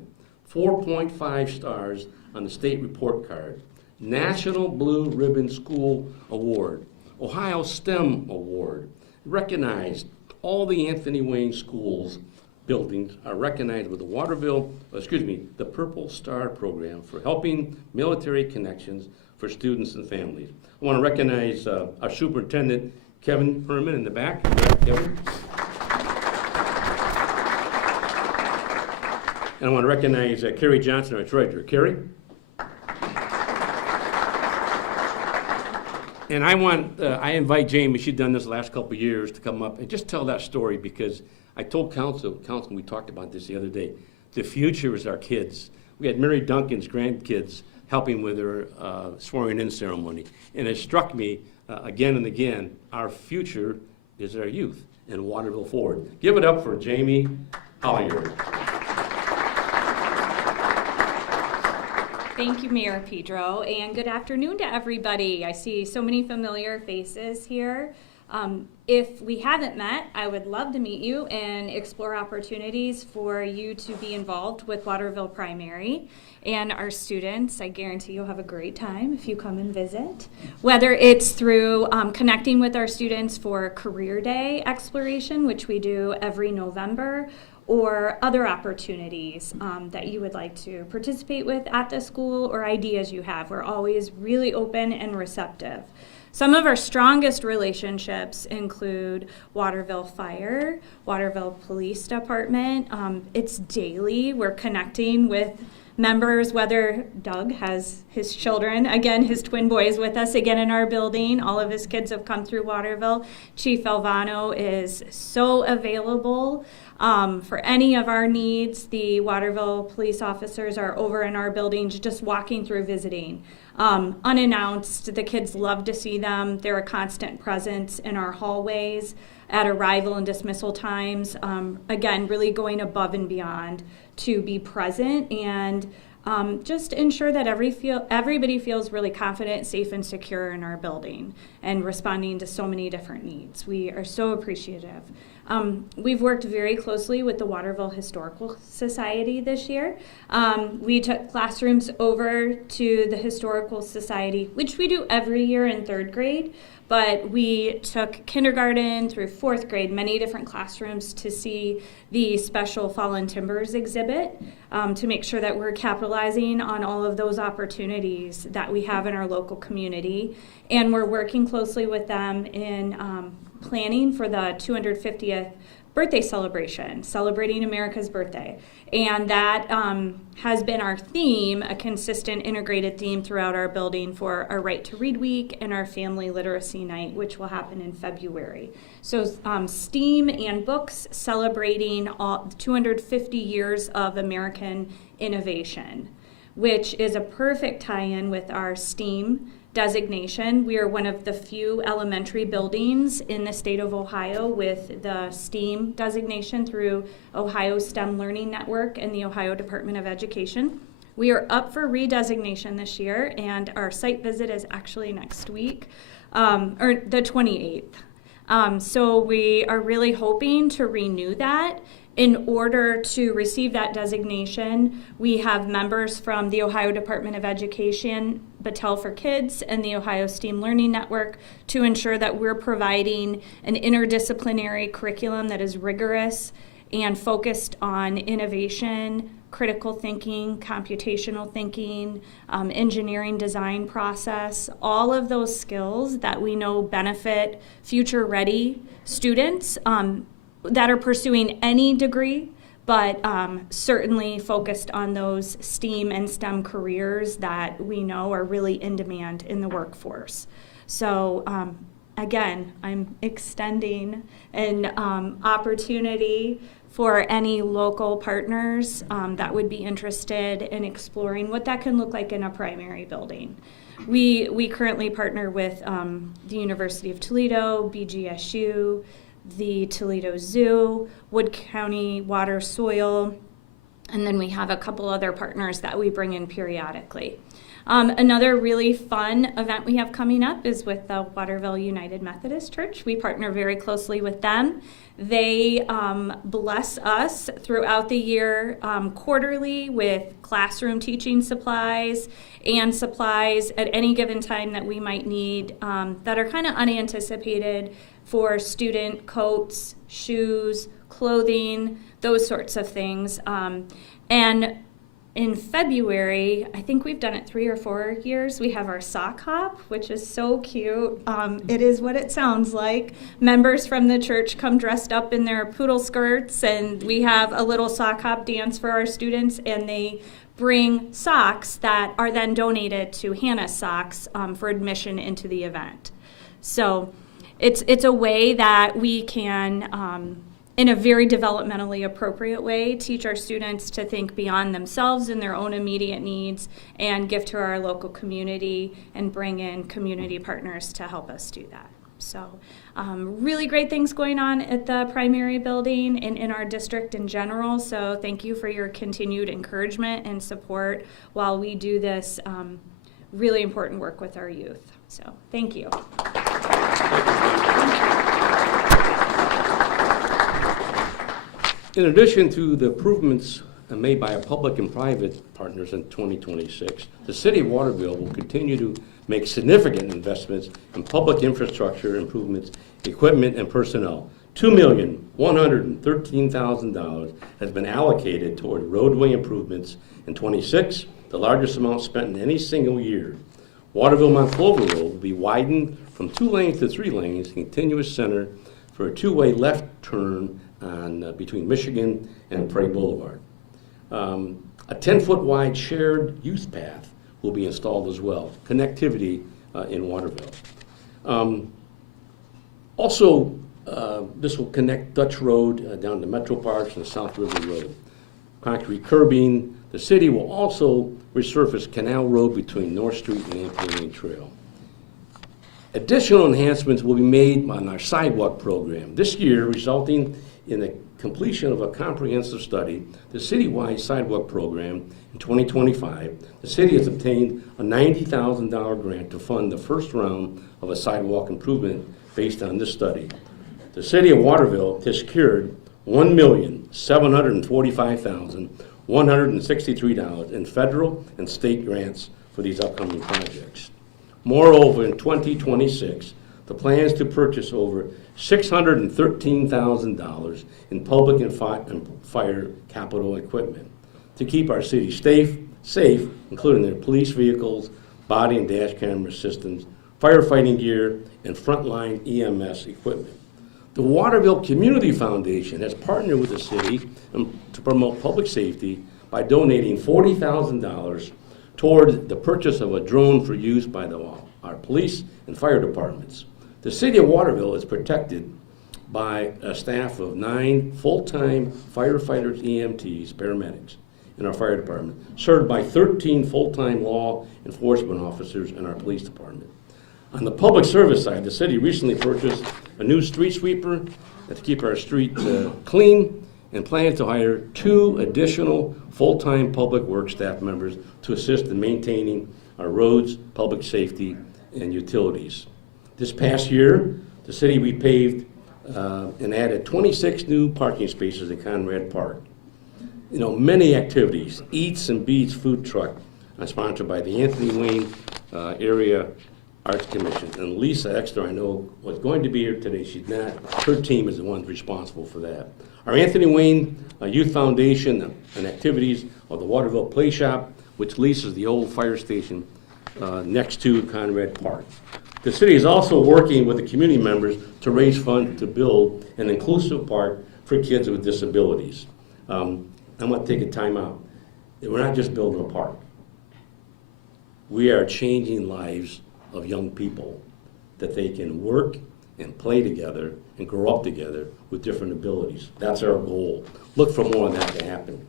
4.5 stars on the state report card, National Blue Ribbon School Award, Ohio STEM Award, recognized. All the Anthony Wayne schools buildings are recognized with the Purple Star Program for helping military connections for students and families. I want to recognize our superintendent, Kevin Herman, in the back. Kevin. And I want to recognize Carrie Johnson, our treasurer. Carrie? And I invite Jamie, she's done this the last couple of years, to come up and just tell that story, because I told council, we talked about this the other day, the future is our kids. We had Mary Duncan's grandkids helping with her swearing-in ceremony, and it struck me again and again, our future is our youth in Waterville Forward. Give it up for Jamie Hollier. Thank you, Mayor Pedro, and good afternoon to everybody. I see so many familiar faces here. If we haven't met, I would love to meet you and explore opportunities for you to be involved with Waterville Primary and our students. I guarantee you'll have a great time if you come and visit. Whether it's through connecting with our students for Career Day exploration, which we do every November, or other opportunities that you would like to participate with at the school, or ideas you have. We're always really open and receptive. Some of our strongest relationships include Waterville Fire, Waterville Police Department. It's daily. We're connecting with members, whether Doug has his children, again, his twin boys with us again in our building. All of his kids have come through Waterville. Chief Alvano is so available for any of our needs. The Waterville police officers are over in our buildings just walking through, visiting. Unannounced, the kids love to see them. They're a constant presence in our hallways at arrival and dismissal times. Again, really going above and beyond to be present and just ensure that everybody feels really confident, safe, and secure in our building and responding to so many different needs. We are so appreciative. We've worked very closely with the Waterville Historical Society this year. We took classrooms over to the Historical Society, which we do every year in 3rd grade, but we took kindergarten through 4th grade, many different classrooms, to see the special Fallen Timbers exhibit, to make sure that we're capitalizing on all of those opportunities that we have in our local community. And we're working closely with them in planning for the 250th birthday celebration, celebrating America's birthday. And that has been our theme, a consistent integrated theme throughout our building for our Right to Read Week and our Family Literacy Night, which will happen in February. So STEAM and books celebrating all 250 years of American innovation, which is a perfect tie-in with our STEAM designation. We are one of the few elementary buildings in the state of Ohio with the STEAM designation through Ohio STEM Learning Network and the Ohio Department of Education. We are up for redesignation this year, and our site visit is actually next week, or the 28th. So we are really hoping to renew that. In order to receive that designation, we have members from the Ohio Department of Education, Battelle for Kids, and the Ohio STEAM Learning Network to ensure that we're providing an interdisciplinary curriculum that is rigorous and focused on innovation, critical thinking, computational thinking, engineering design process, all of those skills that we know benefit future-ready students that are pursuing any degree, but certainly focused on those STEAM and STEM careers that we know are really in demand in the workforce. So again, I'm extending an opportunity for any local partners that would be interested in exploring what that can look like in a primary building. We currently partner with the University of Toledo, BGSU, the Toledo Zoo, Wood County Water Soil, and then we have a couple other partners that we bring in periodically. Another really fun event we have coming up is with the Waterville United Methodist Church. We partner very closely with them. They bless us throughout the year quarterly with classroom teaching supplies and supplies at any given time that we might need that are kind of unanticipated for student coats, shoes, clothing, those sorts of things. And in February, I think we've done it 3 or 4 years, we have our sock hop, which is so cute. It is what it sounds like. Members from the church come dressed up in their poodle skirts, and we have a little sock hop dance for our students, and they bring socks that are then donated to Hannah Socks for admission into the event. So it's a way that we can, in a very developmentally appropriate way, teach our students to think beyond themselves and their own immediate needs and give to our local community and bring in community partners to help us do that. So really great things going on at the primary building and in our district in general. So thank you for your continued encouragement and support while we do this really important work with our youth. So thank you. In addition to the improvements made by our public and private partners in 2026, the City of Waterville will continue to make significant investments in public infrastructure improvements, equipment, and personnel. $2,113,000 has been allocated toward roadway improvements in 26, the largest amount spent in any single year. Waterville-Mount Clover Road will be widened from 2 lanes to 3 lanes in continuous center for a 2-way left turn on between Michigan and Prairie Boulevard. A 10-foot wide shared use path will be installed as well. Connectivity in Waterville. Also, this will connect Dutch Road down to Metro Parks and South River Road. Concrete curbing. The city will also resurface Canal Road between North Street and Anthony Trail. Additional enhancements will be made on our sidewalk program this year, resulting in the completion of a comprehensive study, the citywide sidewalk program in 2025. The city has obtained a $90,000 grant to fund the first round of a sidewalk improvement based on this study. The City of Waterville has secured $1,745,163 in federal and state grants for these upcoming projects. Moreover, in 2026, the plan is to purchase over $613,000 in public and fire capital equipment to keep our city safe, including their police vehicles, body and dash camera systems, firefighting gear, and frontline EMS equipment. The Waterville Community Foundation has partnered with the city to promote public safety by donating $40,000 toward the purchase of a drone for use by our police and fire departments. The city of Waterville is protected by a staff of 9 full-time firefighters, EMTs, paramedics in our fire department, served by 13 full-time law enforcement officers in our police department. On the public service side, the city recently purchased a new street sweeper to keep our street clean, and plans to hire 2 additional full-time public works staff members to assist in maintaining our roads, public safety, and utilities. This past year, the city repaved and added 26 new parking spaces in Conrad Park. You know, many activities, Eats and Beats food truck, sponsored by the Anthony Wayne Area Arts Commission. And Lisa Exter, I know, was going to be here today. She's not. Her team is the one responsible for that. Our Anthony Wayne Youth Foundation and activities of the Waterville Play Shop, which leases the old fire station next to Conrad Park. The city is also working with the community members to raise funds to build an inclusive park for kids with disabilities. I'm going to take a time out. We're not just building a park. We are changing lives of young people, that they can work and play together and grow up together with different abilities. That's our goal. Look for more of that to happen.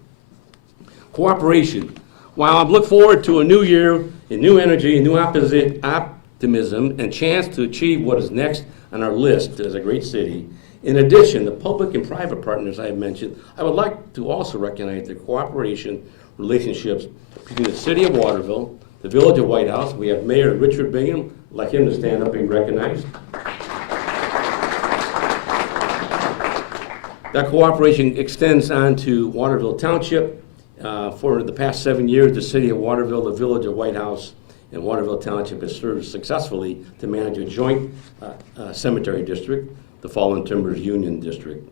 Cooperation. While I look forward to a new year and new energy and new optimism and chance to achieve what is next on our list as a great city, in addition, the public and private partners I have mentioned, I would like to also recognize the cooperation relationships between the city of Waterville, the village of White House. We have Mayor Richard Bingham. I'd like him to stand up and be recognized. That cooperation extends on to Waterville Township. For the past 7 years, the city of Waterville, the village of White House, and Waterville Township has served successfully to manage a joint cemetery district, the Fallen Timbers Union District,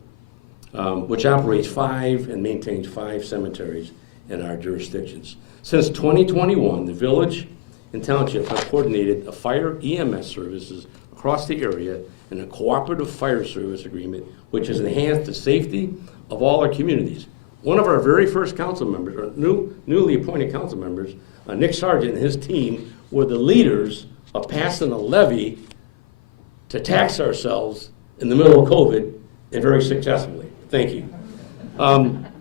which operates 5 and maintains 5 cemeteries in our jurisdictions. Since 2021, the village and township have coordinated a fire EMS services across the area and a cooperative fire service agreement, which has enhanced the safety of all our communities. One of our very first council members, or newly appointed council members, Nick Sargent and his team, were the leaders of passing a levy to tax ourselves in the middle of COVID, and very successfully. Thank you.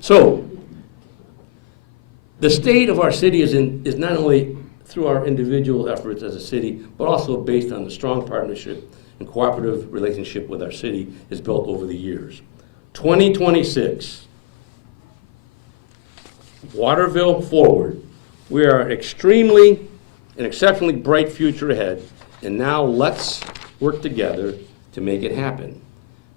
So, the state of our city is not only through our individual efforts as a city, but also based on the strong partnership and cooperative relationship with our city is built over the years. 2026, Waterville forward. We are an exceptionally bright future ahead, and now let's work together to make it happen.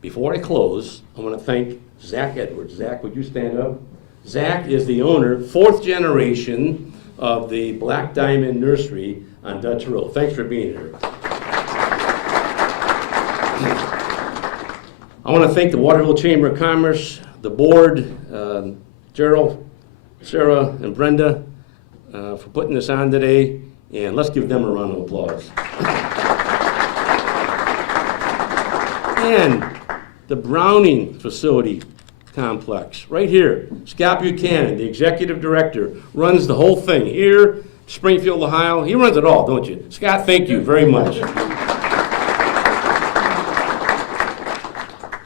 Before I close, I want to thank Zach Edwards. Zach, would you stand up? Zach is the owner, 4th generation of the Black Diamond Nursery on Dutch Road. Thanks for being here. I want to thank the Waterville Chamber of Commerce, the board, Gerald, Sarah, and Brenda for putting this on today, and let's give them a round of applause. And the Browning Facility Complex, right here. Scott Buchanan, the executive director, runs the whole thing here, Springfield, Ohio. He runs it all, don't you? Scott, thank you very much.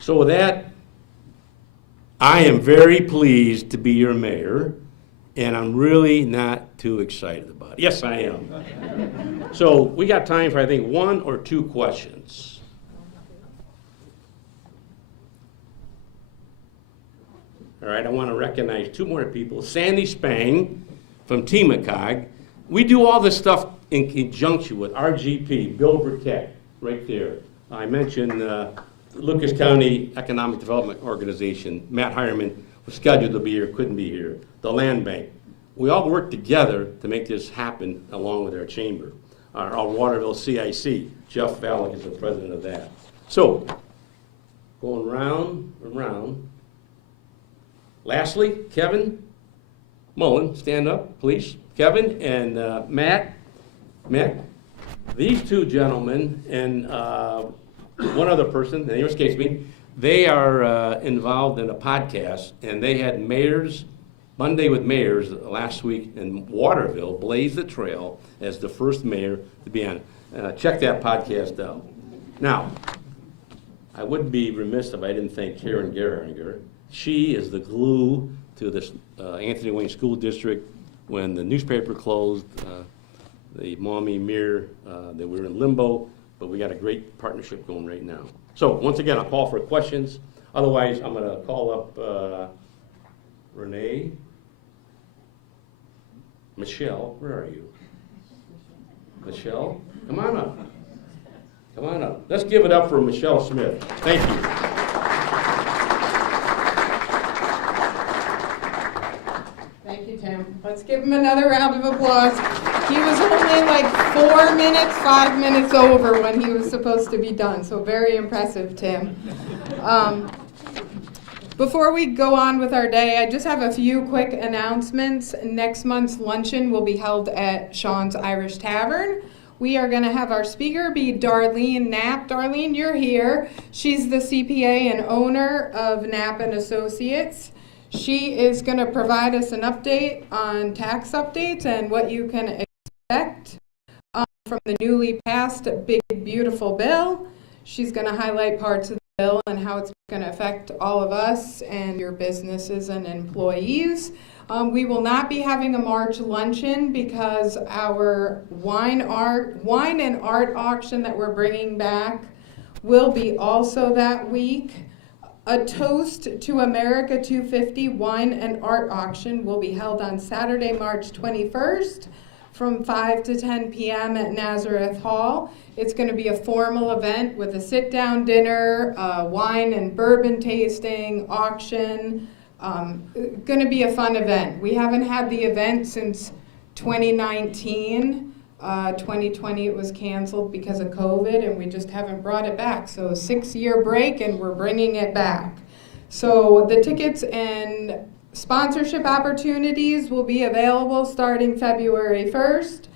So with that, I am very pleased to be your mayor, and I'm really not too excited about it. Yes, I am. So we got time for, I think, 1 or 2 questions. All right, I want to recognize 2 more people. Sandy Spang from Temacog. We do all this stuff in conjunction with RGP, Bill Burkett, right there. I mentioned Lucas County Economic Development Organization. Matt Hireman was scheduled to be here, couldn't be here. The Land Bank. We all work together to make this happen along with our chamber. Our Waterville CIC, Jeff Valek is the president of that. So, going round and round. Lastly, Kevin Mullen, stand up, please. Kevin and Matt, these 2 gentlemen and one other person, the name escapes me, They are involved in a podcast, and they had mayors, Monday with Mayors last week in Waterville, blaze the trail as the first mayor to be on. Check that podcast out. Now, I would be remiss if I didn't thank Karen Geringer. She is the glue to this Anthony Wayne School District. When the newspaper closed, the Maumee Mirror, that we were in limbo, but we got a great partnership going right now. So once again, I'll call for questions. Otherwise, I'm going to call up Renee. Michelle, where are you? Michelle, come on up. Come on up. Let's give it up for Michelle Smith. Thank you. Thank you, Tim. Let's give him another round of applause. He was only like 4 minutes, 5 minutes over when he was supposed to be done, so very impressive, Tim. Before we go on with our day, I just have a few quick announcements. Next month's luncheon will be held at Sean's Irish Tavern. We are going to have our speaker be Darlene Knapp. Darlene, you're here. She's the CPA and owner of Knapp and Associates. She is going to provide us an update on tax updates and what you can expect from the newly passed Big Beautiful Bill. She's going to highlight parts of the bill and how it's going to affect all of us and your businesses and employees. We will not be having a March luncheon because our wine and art auction that we're bringing back will be also that week. A Toast to America 250 wine and art auction will be held on Saturday, March 21st from 5 to 10 p.m. at Nazareth Hall. It's going to be a formal event with a sit-down dinner, wine and bourbon tasting, auction. Going to be a fun event. We haven't had the event since 2019. 2020 it was canceled because of COVID, and we just haven't brought it back. So a 6-year break, and we're bringing it back. So the tickets and sponsorship opportunities will be available starting February 1st.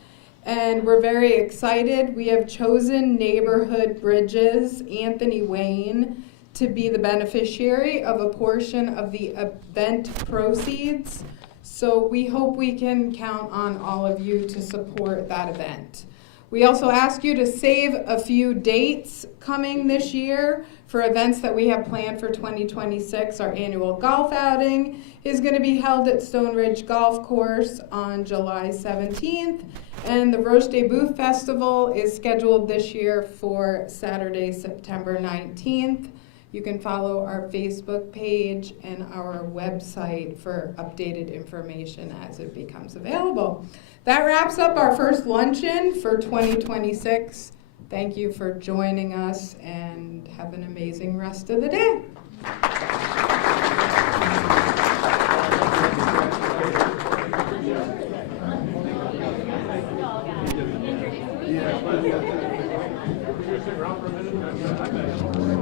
And we're very excited. We have chosen Neighborhood Bridges, Anthony Wayne, to be the beneficiary of a portion of the event proceeds. So we hope we can count on all of you to support that event. We also ask you to save a few dates coming this year for events that we have planned for 2026. Our annual golf outing is going to be held at Stone Ridge Golf Course on July 17th. And the Roche de Boeuf Festival is scheduled this year for Saturday, September 19th. You can follow our Facebook page and our website for updated information as it becomes available. That wraps up our first luncheon for 2026. Thank you for joining us, and have an amazing rest of the day. Yeah.